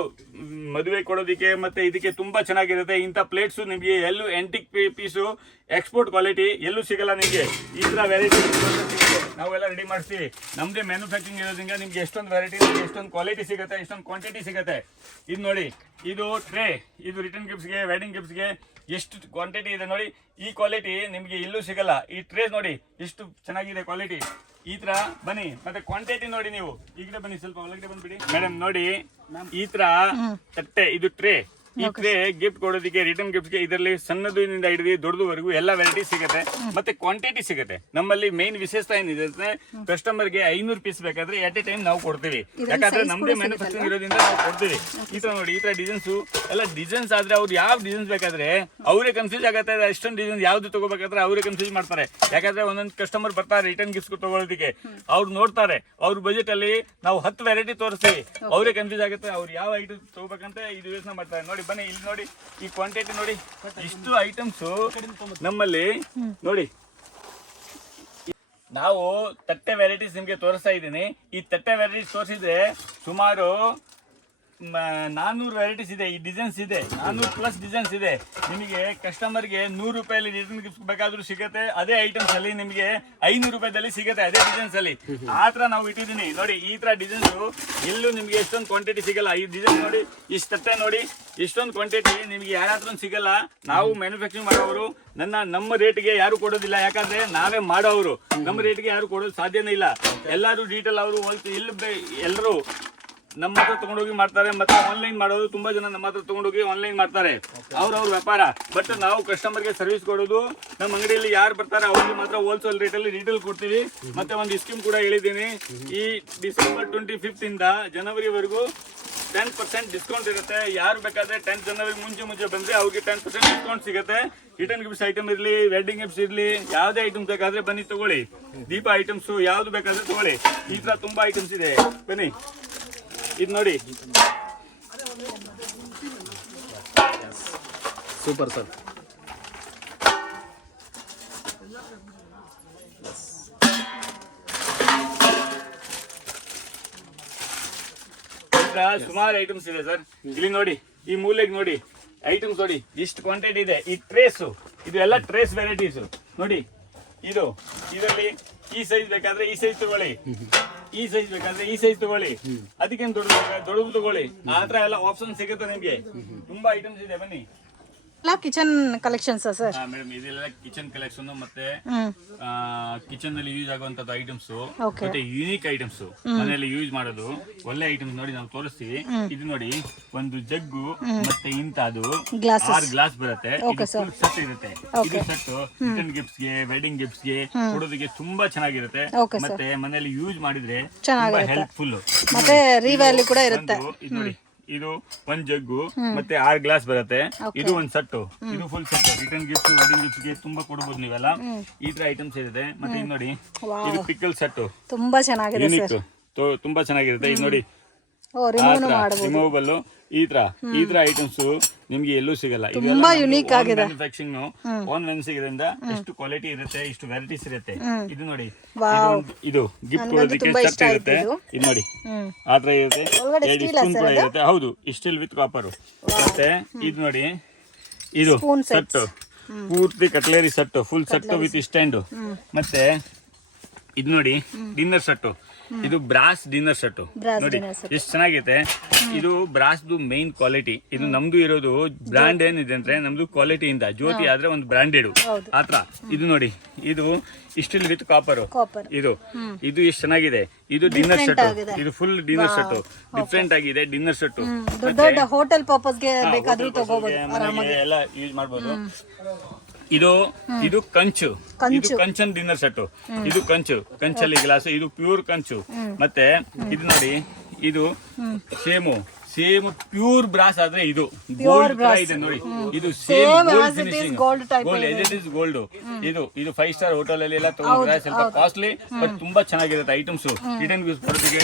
ಮದುವೆ ಕೊಡೋದಕ್ಕೆ ಮತ್ತೆ ಇದಕ್ಕೆ ತುಂಬಾ ಚೆನ್ನಾಗಿರುತ್ತೆ. ಇಂಥ ಪ್ಲೇಟ್ಸು ನಿಮಗೆ ಎಲ್ಲೂ ಆಂಟಿಕ್ ಪೀಸು ಎಕ್ಸ್ಪೋರ್ಟ್ ಕ್ವಾಲಿಟಿ ಎಲ್ಲೂ ಸಿಗಲ್ಲ ನಿಮಗೆ. ಈ ಥರ ವೆರೈಟಿ ನಾವೆಲ್ಲ ರೆಡಿ ಮಾಡ್ತೀವಿ. ನಮ್ಮದೇ ಮ್ಯಾನುಫ್ಯಾಕ್ಚರಿಂಗ್ ಇರೋದ್ರಿಂದ ನಿಮ್ಗೆ ಎಷ್ಟೊಂದು ವೆರೈಟಿ, ಎಷ್ಟೊಂದು ಕ್ವಾಲಿಟಿ ಸಿಗುತ್ತೆ, ಎಷ್ಟೊಂದು ಕ್ವಾಂಟಿಟಿ ಸಿಗುತ್ತೆ. ಇದು ನೋಡಿ, ಇದು ಟ್ರೇ, ಇದು ರಿಟರ್ನ್ ಗಿಫ್ಟ್ಸ್ಗೆ, ವೆಡ್ಡಿಂಗ್ ಗಿಫ್ಟ್ಸ್ಗೆ ಎಷ್ಟು ಕ್ವಾಂಟಿಟಿ ಇದೆ ನೋಡಿ. ಈ ಕ್ವಾಲಿಟಿ ನಿಮಗೆ ಎಲ್ಲೂ ಸಿಗಲ್ಲ. ಈ ಟ್ರೇ ನೋಡಿ ಎಷ್ಟು ಚೆನ್ನಾಗಿದೆ ಕ್ವಾಲಿಟಿ. ಈ ತರ ಬನ್ನಿ. ಮತ್ತೆ ಕ್ವಾಂಟಿಟಿ ನೋಡಿ. ನೀವು ಈಗಲೇ ಬನ್ನಿ, ಸ್ವಲ್ಪ ಒಳಗಡೆ ಬಂದ್ಬಿಡಿ ಮೇಡಮ್. ನೋಡಿ ಈ ತರ ತಟ್ಟೆ, ಇದು ಟ್ರೇ. ಈ ಟ್ರೇ ಗಿಫ್ಟ್ ಕೊಡೋದಕ್ಕೆ, ರಿಟರ್ನ್ ಗಿಫ್ಟ್ಗೆ ಇದರಲ್ಲಿ ಸಣ್ಣದಿಂದ ಹಿಡಿದು ದೊಡ್ಡದವರೆಗೂ ಎಲ್ಲ ವೆರೈಟಿ ಸಿಗುತ್ತೆ. ಮತ್ತೆ ಕ್ವಾಂಟಿಟಿ ಸಿಗುತ್ತೆ. ನಮ್ಮಲ್ಲಿ ಮೇನ್ ವಿಶೇಷತೆ ಏನಿದೆ ಅಂದ್ರೆ ಕಸ್ಟಮರ್ಗೆ 500 ಪೀಸ್ ಬೇಕಾದ್ರೆ ಎಟ್ ಎ ಟೈಮ್ ನಾವು ಕೊಡ್ತೀವಿ. ಯಾಕಂದ್ರೆ ನಮ್ದೇ ಮ್ಯಾನುಫ್ಯಾಕ್ಚರಿಂಗ್ ಇರೋದ್ರಿಂದ ನಾವು ಕೊಡ್ತೀವಿ. ಈ ತರ ನೋಡಿ, ಈ ತರ ಡಿಸೈನ್ಸ್ ಎಲ್ಲ ಡಿಸೈನ್ಸ್ ಆದ್ರೆ ಅವ್ರು ಯಾವ ಡಿಸೈನ್ಸ್ ಬೇಕಾದ್ರೆ ಅವರೇ ಕನ್ಫ್ಯೂಸ್ ಆಗುತ್ತೆ. ಅಷ್ಟೊಂದು ಡಿಸೈನ್ಸ್ ಯಾವ್ದು ತಗೋಬೇಕಾದ್ರೆ ಅವರೇ ಕನ್ಫ್ಯೂಸ್ ಮಾಡ್ತಾರೆ. ಯಾಕಂದ್ರೆ ಒಂದೊಂದು ಕಸ್ಟಮರ್ ಬರ್ತಾರೆ ರಿಟರ್ನ್ ಗಿಫ್ಟ್ ತಗೊಳ್ಳೋದಕ್ಕೆ, ಅವ್ರು ನೋಡ್ತಾರೆ. ಅವ್ರ ಬಜೆಟ್ ಅಲ್ಲಿ ನಾವು 10 ವೆರೈಟಿ ತೋರಿಸ್ತೀವಿ. ಅವರೇ ಕನ್ಫ್ಯೂಸ್ ಆಗುತ್ತೆ, ಅವ್ರು ಯಾವ ಐಟಮ್ ತಗೋಬೇಕಂತ ಇದು ಯೋಚನೆ ಮಾಡ್ತಾರೆ. ನೋಡಿ ಬನ್ನಿ, ಇಲ್ಲಿ ನೋಡಿ ಈ ಕ್ವಾಂಟಿಟಿ ನೋಡಿ. ಇಷ್ಟು ಐಟಮ್ಸ್ ನಮ್ಮಲ್ಲಿ ನೋಡಿ. ನಾವು ತಟ್ಟೆ ವೆರೈಟೀಸ್ ನಿಮ್ಗೆ ತೋರಿಸ್ತಾ ಇದ್ದೀನಿ. ಈ ತಟ್ಟೆ ವೆರೈಟೀಸ್ ತೋರಿಸಿದ್ರೆ ಸುಮಾರು 400 ವೆರೈಟೀಸ್ ಇದೆ. ಈ ಡಿಸೈನ್ಸ್ ಇದೆ 400 ಪ್ಲಸ್ ಡಿಸೈನ್ಸ್ ಇದೆ. ನಿಮಗೆ ಕಸ್ಟಮರ್ಗೆ 100 ರೂಪಾಯಲ್ಲಿ ರಿಟರ್ನ್ ಗಿಫ್ಟ್ ಬೇಕಾದ್ರೂ ಸಿಗುತ್ತೆ. ಅದೇ ಐಟಮ್ಸ್ ಅಲ್ಲಿ ನಿಮಗೆ 500 ರೂಪಾಯಿದಲ್ಲಿ ಸಿಗುತ್ತೆ, ಅದೇ ಡಿಸೈನ್ಸ್ ಅಲ್ಲಿ. ಆ ತರ ನಾವು ಇಟ್ಟಿದ್ದೀನಿ ನೋಡಿ. ಈ ತರ ಡಿಸೈನ್ಸ್ ಎಲ್ಲೂ ನಿಮ್ಗೆ ಎಷ್ಟೊಂದು ಕ್ವಾಂಟಿಟಿ ಸಿಗಲ್ಲ. ಈ ಡಿಸೈನ್ ನೋಡಿ, ಇಷ್ಟು ತಟ್ಟೆ ನೋಡಿ, ಇಷ್ಟೊಂದು ಕ್ವಾಂಟಿಟಿ ನಿಮ್ಗೆ ಯಾರಾದ್ರೂ ಸಿಗಲ್ಲ. ನಾವು ಮ್ಯಾನುಫ್ಯಾಕ್ಚರಿಂಗ್ ಮಾಡೋರು. ನಮ್ಮ ರೇಟ್ಗೆ ಯಾರು ಕೊಡೋದಿಲ್ಲ, ಯಾಕಂದ್ರೆ ನಾವೇ ಮಾಡೋರು. ನಮ್ಮ ರೇಟ್ಗೆ ಯಾರು ಕೊಡೋದು ಸಾಧ್ಯನೇ ಇಲ್ಲ. ಎಲ್ಲರೂ ಡೀಟೇಲ್ ಅವರು ಎಲ್ಲರೂ ನಮ್ಮ ಹತ್ರ ತಗೊಂಡೋಗಿ ಮಾಡ್ತಾರೆ. ಮತ್ತೆ ಆನ್ಲೈನ್ ಮಾಡೋದು ತುಂಬಾ ಜನ ನಮ್ಮ ಹತ್ರ ತಗೊಂಡೋಗಿ ಆನ್ಲೈನ್ ಮಾಡ್ತಾರೆ, ಅವ್ರ ವ್ಯಾಪಾರ. ಬಟ್ ನಾವು ಕಸ್ಟಮರ್ಗೆ ಸರ್ವಿಸ್ ಕೊಡೋದು. ನಮ್ಮ ಅಂಗಡಿಯಲ್ಲಿ ಯಾರು ಬರ್ತಾರೆ ಅವ್ರಿಗೆ ಮಾತ್ರ ಹೋಲ್ಸೇಲ್ ರೇಟಲ್ಲಿ ರಿಟೇಲ್ ಕೊಡ್ತೀವಿ. ಮತ್ತೆ ಒಂದು ಸ್ಕೀಮ್ ಕೂಡ ಹೇಳಿದ್ದೀನಿ. ಈ ಡಿಸೆಂಬರ್ 25 ಇಂದ ಜನವರಿವರೆಗೂ 10% ಡಿಸ್ಕೌಂಟ್ ಇರುತ್ತೆ. ಯಾರು ಬೇಕಾದ್ರೆ 10 ಜನವರಿ ಮುಂಚೆ ಬಂದ್ರೆ ಅವ್ರಿಗೆ 10% ಡಿಸ್ಕೌಂಟ್ ಸಿಗುತ್ತೆ. ರಿಟರ್ನ್ ಗಿಫ್ಟ್ಸ್ ಐಟಮ್ ಇರಲಿ, ವೆಡ್ಡಿಂಗ್ ಗಿಫ್ಟ್ಸ್ ಇರಲಿ, ಯಾವುದೇ ಐಟಮ್ ಬೇಕಾದ್ರೆ ಬನ್ನಿ ತಗೊಳ್ಳಿ. ದೀಪ ಐಟಮ್ಸ್ ಯಾವ್ದು ಬೇಕಾದ್ರೆ ತಗೊಳ್ಳಿ. ಈ ತರ ತುಂಬಾ ಐಟಮ್ಸ್ ಇದೆ, ಬನ್ನಿ. ಇದು ನೋಡಿ, ಸೂಪರ್ ಸರ್. ಸುಮಾರು ಐಟಮ್ಸ್ ಇದೆ ಸರ್. ಇಲ್ಲಿ ನೋಡಿ, ಈ ಮೂಲೆಗೆ ನೋಡಿ ಐಟಮ್ಸ್ ನೋಡಿ, ಇಷ್ಟು ಕ್ವಾಂಟಿಟಿ ಇದೆ. ಈ ಟ್ರೇಸ್, ಇದು ಎಲ್ಲ ಟ್ರೇಸ್ ವೆರೈಟೀಸ್ ನೋಡಿ. ಇದರಲ್ಲಿ ಈ ಸೈಜ್ ಬೇಕಾದ್ರೆ ಈ ಸೈಜ್ ತಗೊಳ್ಳಿ, ಈ ಸೈಜ್ ಬೇಕಾದ್ರೆ ಈ ಸೈಜ್ ತಗೊಳ್ಳಿ, ಅದಕ್ಕೇನು ದೊಡ್ಡದು ತಗೊಳ್ಳಿ. ಆ ತರ ಎಲ್ಲ ಆಪ್ಷನ್ ಸಿಗುತ್ತೆ ನಿಮ್ಗೆ. ತುಂಬಾ ಐಟಮ್ಸ್ ಇದೆ, ಬನ್ನಿ. Kitchen collections sir? ಮೇಡಮ್, ಇದೆಲ್ಲ ಕಿಚನ್ ಕಲೆಕ್ಷನ್. ಮತ್ತೆ ಕಿಚನ್ ನಲ್ಲಿ ಯೂಸ್ ಆಗುವಂತದ್ದು ಐಟಮ್ಸ್, ಮತ್ತೆ ಯೂನಿಕ್ ಐಟಮ್ಸ್, ಮನೆಯಲ್ಲಿ ಯೂಸ್ ಮಾಡೋದು ಒಳ್ಳೆ ಐಟಮ್ಸ್ ನೋಡಿ ನಾವು ತೋರಿಸ್ತೀವಿ. ಇದು ನೋಡಿ, ಒಂದು ಜಗ್ಗು ಮತ್ತೆ ಇಂತದು 6 ಗ್ಲಾಸ್ ಬರುತ್ತೆ. ಸೆಟ್ ಇರುತ್ತೆ. ಇದು ಸೆಟ್ ರಿಟರ್ನ್ ಗಿಫ್ಟ್ಸ್ ಗೆ, ವೆಡ್ಡಿಂಗ್ ಗಿಫ್ಟ್ಸ್ ಗೆ ಕೊಡೋದಕ್ಕೆ ತುಂಬಾ ಚೆನ್ನಾಗಿರುತ್ತೆ. ಮತ್ತೆ ಮನೆಯಲ್ಲಿ ಯೂಸ್ ಮಾಡಿದ್ರೆ ತುಂಬಾ ಹೆಲ್ಪ್ಫುಲ್. ಮತ್ತೆ ರೀವ್ಯಾಲ್ಯೂ ಕೂಡ ಇರುತ್ತೆ. ಇದು ನೋಡಿ, ಇದು ಒಂದ್ ಜಗ್ಗು ಮತ್ತೆ 6 ಗ್ಲಾಸ್ ಬರುತ್ತೆ. ಇದು ಒಂದ್ ಸೆಟ್, ಇದು full set. Return gift, wedding gift ಗೆ ತುಂಬಾ ಕೊಡಬಹುದು ನೀವೆಲ್ಲ. ಈ ತರ ಐಟಮ್ಸ್ ಇರುತ್ತೆ. ಮತ್ತೆ ಇದು ನೋಡಿ, ಇದು ಪಿಕಲ್ ಸೆಟ್, ತುಂಬಾ ಚೆನ್ನಾಗಿದೆ, ಯೂನಿಕ್, ತುಂಬಾ ಚೆನ್ನಾಗಿರುತ್ತೆ. ಇದು ನೋಡಿ, ರಿಮೂವಬಲ್ ಈ ತರ ಐಟಮ್ಸ್ ನಿಮ್ಗೆ ಎಲ್ಲೂ ಸಿಗಲ್ಲ. ತುಂಬಾ ಯುನೀಕ್ ಆಗಿದೆ. ಓನ್ ಮೆನ್ಸಿಂದ ಎಷ್ಟು ಕ್ವಾಲಿಟಿ ಇರುತ್ತೆ, ಇಷ್ಟು ವೆರೈಟೀಸ್ ಇರುತ್ತೆ. ಇದು ನೋಡಿ, ಇದು ಗಿಫ್ಟ್ ಕೊಡೋದಕ್ಕೆ ಸೆಟ್ ಇರುತ್ತೆ. ಇದು ನೋಡಿ ಆ ತರ ಇರುತ್ತೆ. 2 ಸ್ಪೂನ್ ಕೂಡ ಇರುತ್ತೆ. ಹೌದು, ಸ್ಟಿಲ್ ವಿತ್ ಕಾಪರ್. ಮತ್ತೆ ಇದು ನೋಡಿ, ಇದು ಸೆಟ್ ಪೂರ್ತಿ cutlery set, full set with stand. ಮತ್ತೆ ಇದು ನೋಡಿ ಡಿನ್ನರ್ ಸೆಟ್. ಇದು ಬ್ರಾಸ್ ಡಿನ್ನರ್ ಸೆಟ್ ನೋಡಿ ಎಷ್ಟು ಚೆನ್ನಾಗಿದೆ. ಇದು ಬ್ರಾಸ್ದು ಮೈನ್ ಕ್ವಾಲಿಟಿ. ಇದು ನಮ್ದು ಇರೋದು ಬ್ರಾಂಡ್ ಏನಿದೆ ಅಂದ್ರೆ ನಮ್ದು ಕ್ವಾಲಿಟಿ ಇಂದ ಜ್ಯೋತಿ ಆದ್ರೆ ಒಂದು ಬ್ರಾಂಡೆಡ್ ಆತರ. ಇದು ನೋಡಿ, ಇದು ಸ್ಟಿಲ್ ವಿತ್ ಕಾಪರ್. ಇದು ಎಷ್ಟು ಚೆನ್ನಾಗಿದೆ. ಇದು ಡಿನ್ನರ್ ಸೆಟ್. ಇದು ಫುಲ್ ಡಿನ್ನರ್ ಸೆಟ್, ಡಿಫ್ರೆಂಟ್ ಆಗಿದೆ ಡಿನ್ನರ್ ಸೆಟ್. ಹೋಟೆಲ್ ಪರ್ಪಸ್ಗೆ ಬೇಕಾದ್ರೂ ತಗೋಬಹುದು, ಎಲ್ಲ ಯೂಸ್ ಮಾಡಬಹುದು. ಇದು ಕಂಚು. ಇದು ಕಂಚನ್ ಡಿನ್ನರ್ ಸೆಟ್. ಇದು ಕಂಚಲ್ಲಿ ಗ್ಲಾಸ್. ಇದು ಪ್ಯೂರ್ ಕಂಚು. ಮತ್ತೆ ಇದು ನೋಡಿ, ಇದು ಸೇಮ್ ಪ್ಯೂರ್ ಬ್ರಾಸ್ ಆದ್ರೆ ಇದು ಗೋಲ್ಡ್ ಇದೆ ನೋಡಿ. ಇದು ಸೇಮ್ ಗೋಲ್ಡ್. ಇದು 5 ಸ್ಟಾರ್ ಹೋಟೆಲ್ ಅಲ್ಲಿ ಎಲ್ಲ ತಗೊಂಡ್ರೆ ಸ್ವಲ್ಪ ಕಾಸ್ಟ್ಲಿ, ಬಟ್ ತುಂಬಾ ಚೆನ್ನಾಗಿರುತ್ತೆ ಐಟಮ್ಸ್. ರಿಟರ್ನ್ ಯೂಸ್ ಕೊಡೋದಕ್ಕೆ.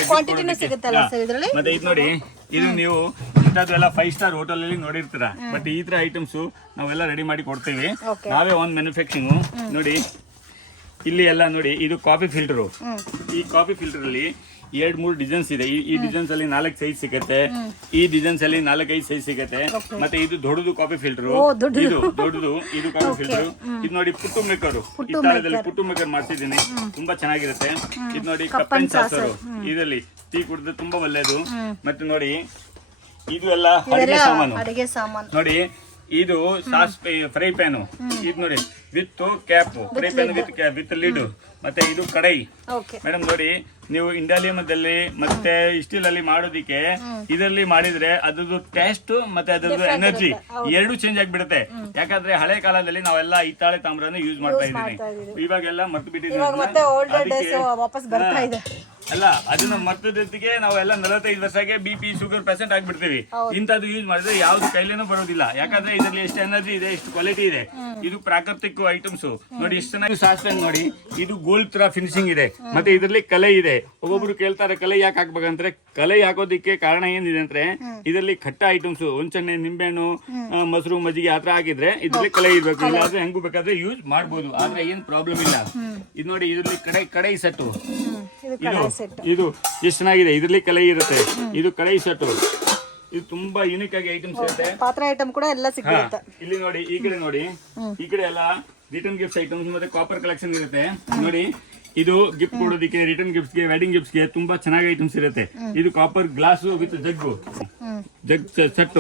ಮತ್ತೆ ಇದು ನೋಡಿ, ಇದು ನೀವು ಇಂಥದ್ದೆಲ್ಲ 5 ಸ್ಟಾರ್ ಹೋಟೆಲ್ ಅಲ್ಲಿ ನೋಡಿರ್ತೀರಾ, ಬಟ್ ಈ ತರ ಐಟಮ್ಸ್ ನಾವೆಲ್ಲ ರೆಡಿ ಮಾಡಿ ಕೊಡ್ತೀವಿ. ನಾವೇ ಒಂದು ಮ್ಯಾನುಫ್ಯಾಕ್ಚರಿಂಗ್. ನೋಡಿ ಇಲ್ಲಿ ಎಲ್ಲ ನೋಡಿ, ಇದು ಕಾಫಿ ಫಿಲ್ಟರ್. ಈ ಕಾಫಿ ಫಿಲ್ಟರ್ ಅಲ್ಲಿ 2-3 ಡಿಸೈನ್ಸ್ ಇದೆ. ಈ ಡಿಸೈನ್ಸ್ ಅಲ್ಲಿ 4 ಸೈಜ್ ಸಿಗುತ್ತೆ. ಈ ಡಿಸೈನ್ಸ್ ಅಲ್ಲಿ 4-5 ಸೈಜ್ ಸಿಗುತ್ತೆ. ಮತ್ತೆ ಇದು ದೊಡ್ಡದು ಕಾಫಿ ಫಿಲ್ಟರ್. ಇದು ದೊಡ್ಡದು, ಇದು ಕಾಫಿ ಫಿಲ್ಟರ್. ಇದು ನೋಡಿ ಪುಟ್ಟು ಮೇಕರ್. ಈ ತರದಲ್ಲಿ ಪುಟ್ಟು ಮೇಕರ್ ಮಾಡ್ತಿದ್ದೀನಿ, ತುಂಬಾ ಚೆನ್ನಾಗಿರುತ್ತೆ. ಇದು ನೋಡಿ ಕಪ್ ಅಂಡ್ ಸಾಸರ್. ಇದರಲ್ಲಿ ಟೀ ಕುಡಿದ್ರೆ ತುಂಬಾ ಒಳ್ಳೇದು. ಮತ್ತೆ ನೋಡಿ, ಇದು ಎಲ್ಲ ಅಡಿಗೆ ಸಾಮಾನು. ನೋಡಿ ಇದು ಸಾಸ್ ಫ್ರೈ ಪ್ಯಾನ್. ಇದು ನೋಡಿ with cap, fry PAN with lid. ಮತ್ತೆ ಇದು ಕಡಾಯಿ. ಮೇಡಮ್ ನೋಡಿ, ನೀವು ಇಂಡಾಲಿಯಮದಲ್ಲಿ ಮತ್ತೆ ಸ್ಟೀಲ್ ಅಲ್ಲಿ ಮಾಡೋದಿಕ್ಕೆ ಇದರಲ್ಲಿ ಮಾಡಿದ್ರೆ ಅದ್ರದ್ದು ಟೇಸ್ಟ್ ಮತ್ತೆ ಅದ್ರದ್ದು ಎನರ್ಜಿ ಎರಡು ಚೇಂಜ್ ಆಗಿಬಿಡುತ್ತೆ. ಯಾಕಂದ್ರೆ ಹಳೆ ಕಾಲದಲ್ಲಿ ನಾವೆಲ್ಲ ಹಿತ್ತಾಳೆ ತಾಮ್ರನ ಯೂಸ್ ಮಾಡ್ತಾ ಇದ್ದೀವಿ. ಇವಾಗೆಲ್ಲ ಮರ್ತು ಬಿಟ್ಟಿದ್ದೀವಿ. ಅಲ್ಲ, ಅದನ್ನ ಮರ್ತದೊತ್ತಿಗೆ ನಾವೆಲ್ಲ 45 ವರ್ಷಕ್ಕೆ BP ಶುಗರ್ ಪೇಷಂಟ್ ಆಗ್ಬಿಡ್ತೀವಿ. ಇಂಥದ್ದು ಯೂಸ್ ಮಾಡಿದ್ರೆ ಯಾವ್ದು ಕೈಲೇನೂ ಬರೋದಿಲ್ಲ. ಯಾಕಂದ್ರೆ ಇದರಲ್ಲಿ ಎಷ್ಟು ಎನರ್ಜಿ ಇದೆ, ಎಷ್ಟು ಕ್ವಾಲಿಟಿ ಇದೆ. ಇದು ಪ್ರಾಕೃತಿಕ ಐಟಮ್ಸ್ ನೋಡಿ, ಎಷ್ಟು ಚೆನ್ನಾಗಿ. ಸಾಸ್ಪೆನ್ ನೋಡಿ, ಇದು ಗೋಲ್ಡ್ ತರ ಫಿನಿಶಿಂಗ್ ಇದೆ. ಮತ್ತೆ ಇದರಲ್ಲಿ ಕಲೆ ಇದೆ. ಒಬ್ಬೊಬ್ರು ಕೇಳ್ತಾರೆ ಕಲೆ ಯಾಕೆ ಹಾಕ್ಬೇಕಂದ್ರೆ, ಕಲೆ ಹಾಕೋದಿಕ್ಕೆ ಕಾರಣ ಏನಿದೆ ಅಂದ್ರೆ, ಇದರಲ್ಲಿ ಖಟ್ಟ ಐಟಮ್ಸ್, ಒಂಚೆಣ್ಣೆ, ನಿಂಬೆಹಣ್ಣು, ಮೊಸರು, ಮಜ್ಜಿಗೆ ಆತರ ಹಾಕಿದ್ರೆ ಇದರಲ್ಲಿ ಕಲೆ ಇರ್ಬೇಕು. ಇಲ್ಲಾಂದ್ರೆ ಹೆಂಗು ಬೇಕಾದ್ರೆ ಯೂಸ್ ಮಾಡ್ಬೋದು, ಆದ್ರೆ ಏನ್ ಪ್ರಾಬ್ಲಮ್ ಇಲ್ಲ. ಇದು ನೋಡಿ, ಇದರಲ್ಲಿ ಕಡಾಯಿ ಸೆಟ್ಟು. ಇದು ಎಷ್ಟು ಚೆನ್ನಾಗಿದೆ. ಇದರಲ್ಲಿ ಕಲೆ ಇರುತ್ತೆ. ಇದು ಕಡಾಯಿ ಸೆಟ್. ಇದು ತುಂಬಾ ಯುನಿಕ್ ಆಗಿ ಐಟಮ್ಸ್ ಇರುತ್ತೆ. ಪಾತ್ರೆ ಐಟಮ್ ಕೂಡ ಎಲ್ಲ ಸಿಗುತ್ತೆ. ಇಲ್ಲಿ ನೋಡಿ, ಈ ಕಡೆ ನೋಡಿ, ಈ ಕಡೆ ಎಲ್ಲ ರಿಟರ್ನ್ ಗಿಫ್ಟ್ಸ್ ಐಟಮ್ಸ್ ಮತ್ತೆ ಕಾಪರ್ ಕಲೆಕ್ಷನ್ ಇರುತ್ತೆ. ನೋಡಿ, ಇದು ಗಿಫ್ಟ್ ಕೊಡೋದಕ್ಕೆ, ರಿಟರ್ನ್ ಗಿಫ್ಟ್ಸ್ಗೆ, ವೆಡ್ಡಿಂಗ್ ಗಿಫ್ಟ್ಸ್ಗೆ ತುಂಬಾ ಚೆನ್ನಾಗಿ ಐಟಮ್ಸ್ ಇರುತ್ತೆ. ಇದು copper glass with jug set.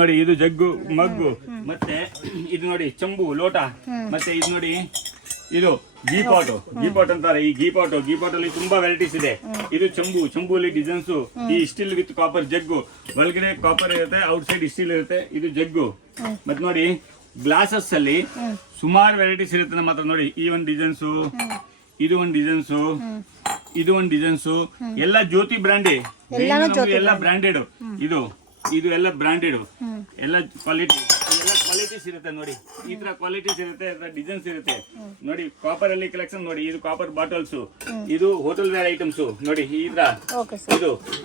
ನೋಡಿ, ಇದು ಜಗ್ಗು, ಮಗ್ಗು. ಮತ್ತೆ ಇದು ನೋಡಿ ಚಂಬು, ಲೋಟ. ಮತ್ತೆ ಇದು ನೋಡಿ, ಇದು ಗೀ ಪಾಟ್ ಅಂತಾರೆ. ಈ ಗೀ ಪಾಟ್ ಅಲ್ಲಿ ತುಂಬಾ ವೆರೈಟೀಸ್ ಇದೆ. ಇದು ಚಂಬು ಅಲ್ಲಿ ಡಿಸೈನ್ಸ್. ಈ ಸ್ಟೀಲ್ ವಿತ್ ಕಾಪರ್ ಜಗ್ಗು. ಒಳಗಡೆ ಕಾಪರ್ ಇರುತ್ತೆ, ಔಟ್ ಸೈಡ್ ಸ್ಟೀಲ್ ಇರುತ್ತೆ. ಇದು ಜಗ್ಗು. ಮತ್ತೆ ನೋಡಿ, ಗ್ಲಾಸಸ್ ಅಲ್ಲಿ ಸುಮಾರು ವೆರೈಟೀಸ್ ಇರುತ್ತೆ ನಮ್ಮ ಹತ್ರ. ನೋಡಿ, ಈ ಒಂದು ಡಿಸೈನ್ಸು, ಇದು ಒಂದು ಡಿಸೈನ್ಸು, ಇದು ಒಂದು ಡಿಸೈನ್ಸು. ಎಲ್ಲ ಜ್ಯೋತಿ ಬ್ರಾಂಡೆ, ಎಲ್ಲ ಬ್ರಾಂಡೆಡ್. ಇದು ಎಲ್ಲ ಬ್ರಾಂಡೆಡ್, ಎಲ್ಲ ಕ್ವಾಲಿಟೀಸ್ ಇರುತ್ತೆ. ನೋಡಿ, ಈ ತರ ಕ್ವಾಲಿಟೀಸ್ ಇರುತ್ತೆ, ಡಿಸೈನ್ಸ್ ಇರುತ್ತೆ. ನೋಡಿ, ಕಾಪರ್ ಅಲ್ಲಿ ಕಲೆಕ್ಷನ್ ನೋಡಿ. ಇದು ಕಾಪರ್ ಬಾಟಲ್ಸ್. ಇದು ಹೋಟೆಲ್ ವೇರ್ ಐಟಮ್ಸ್. ನೋಡಿ, ಈ ತರ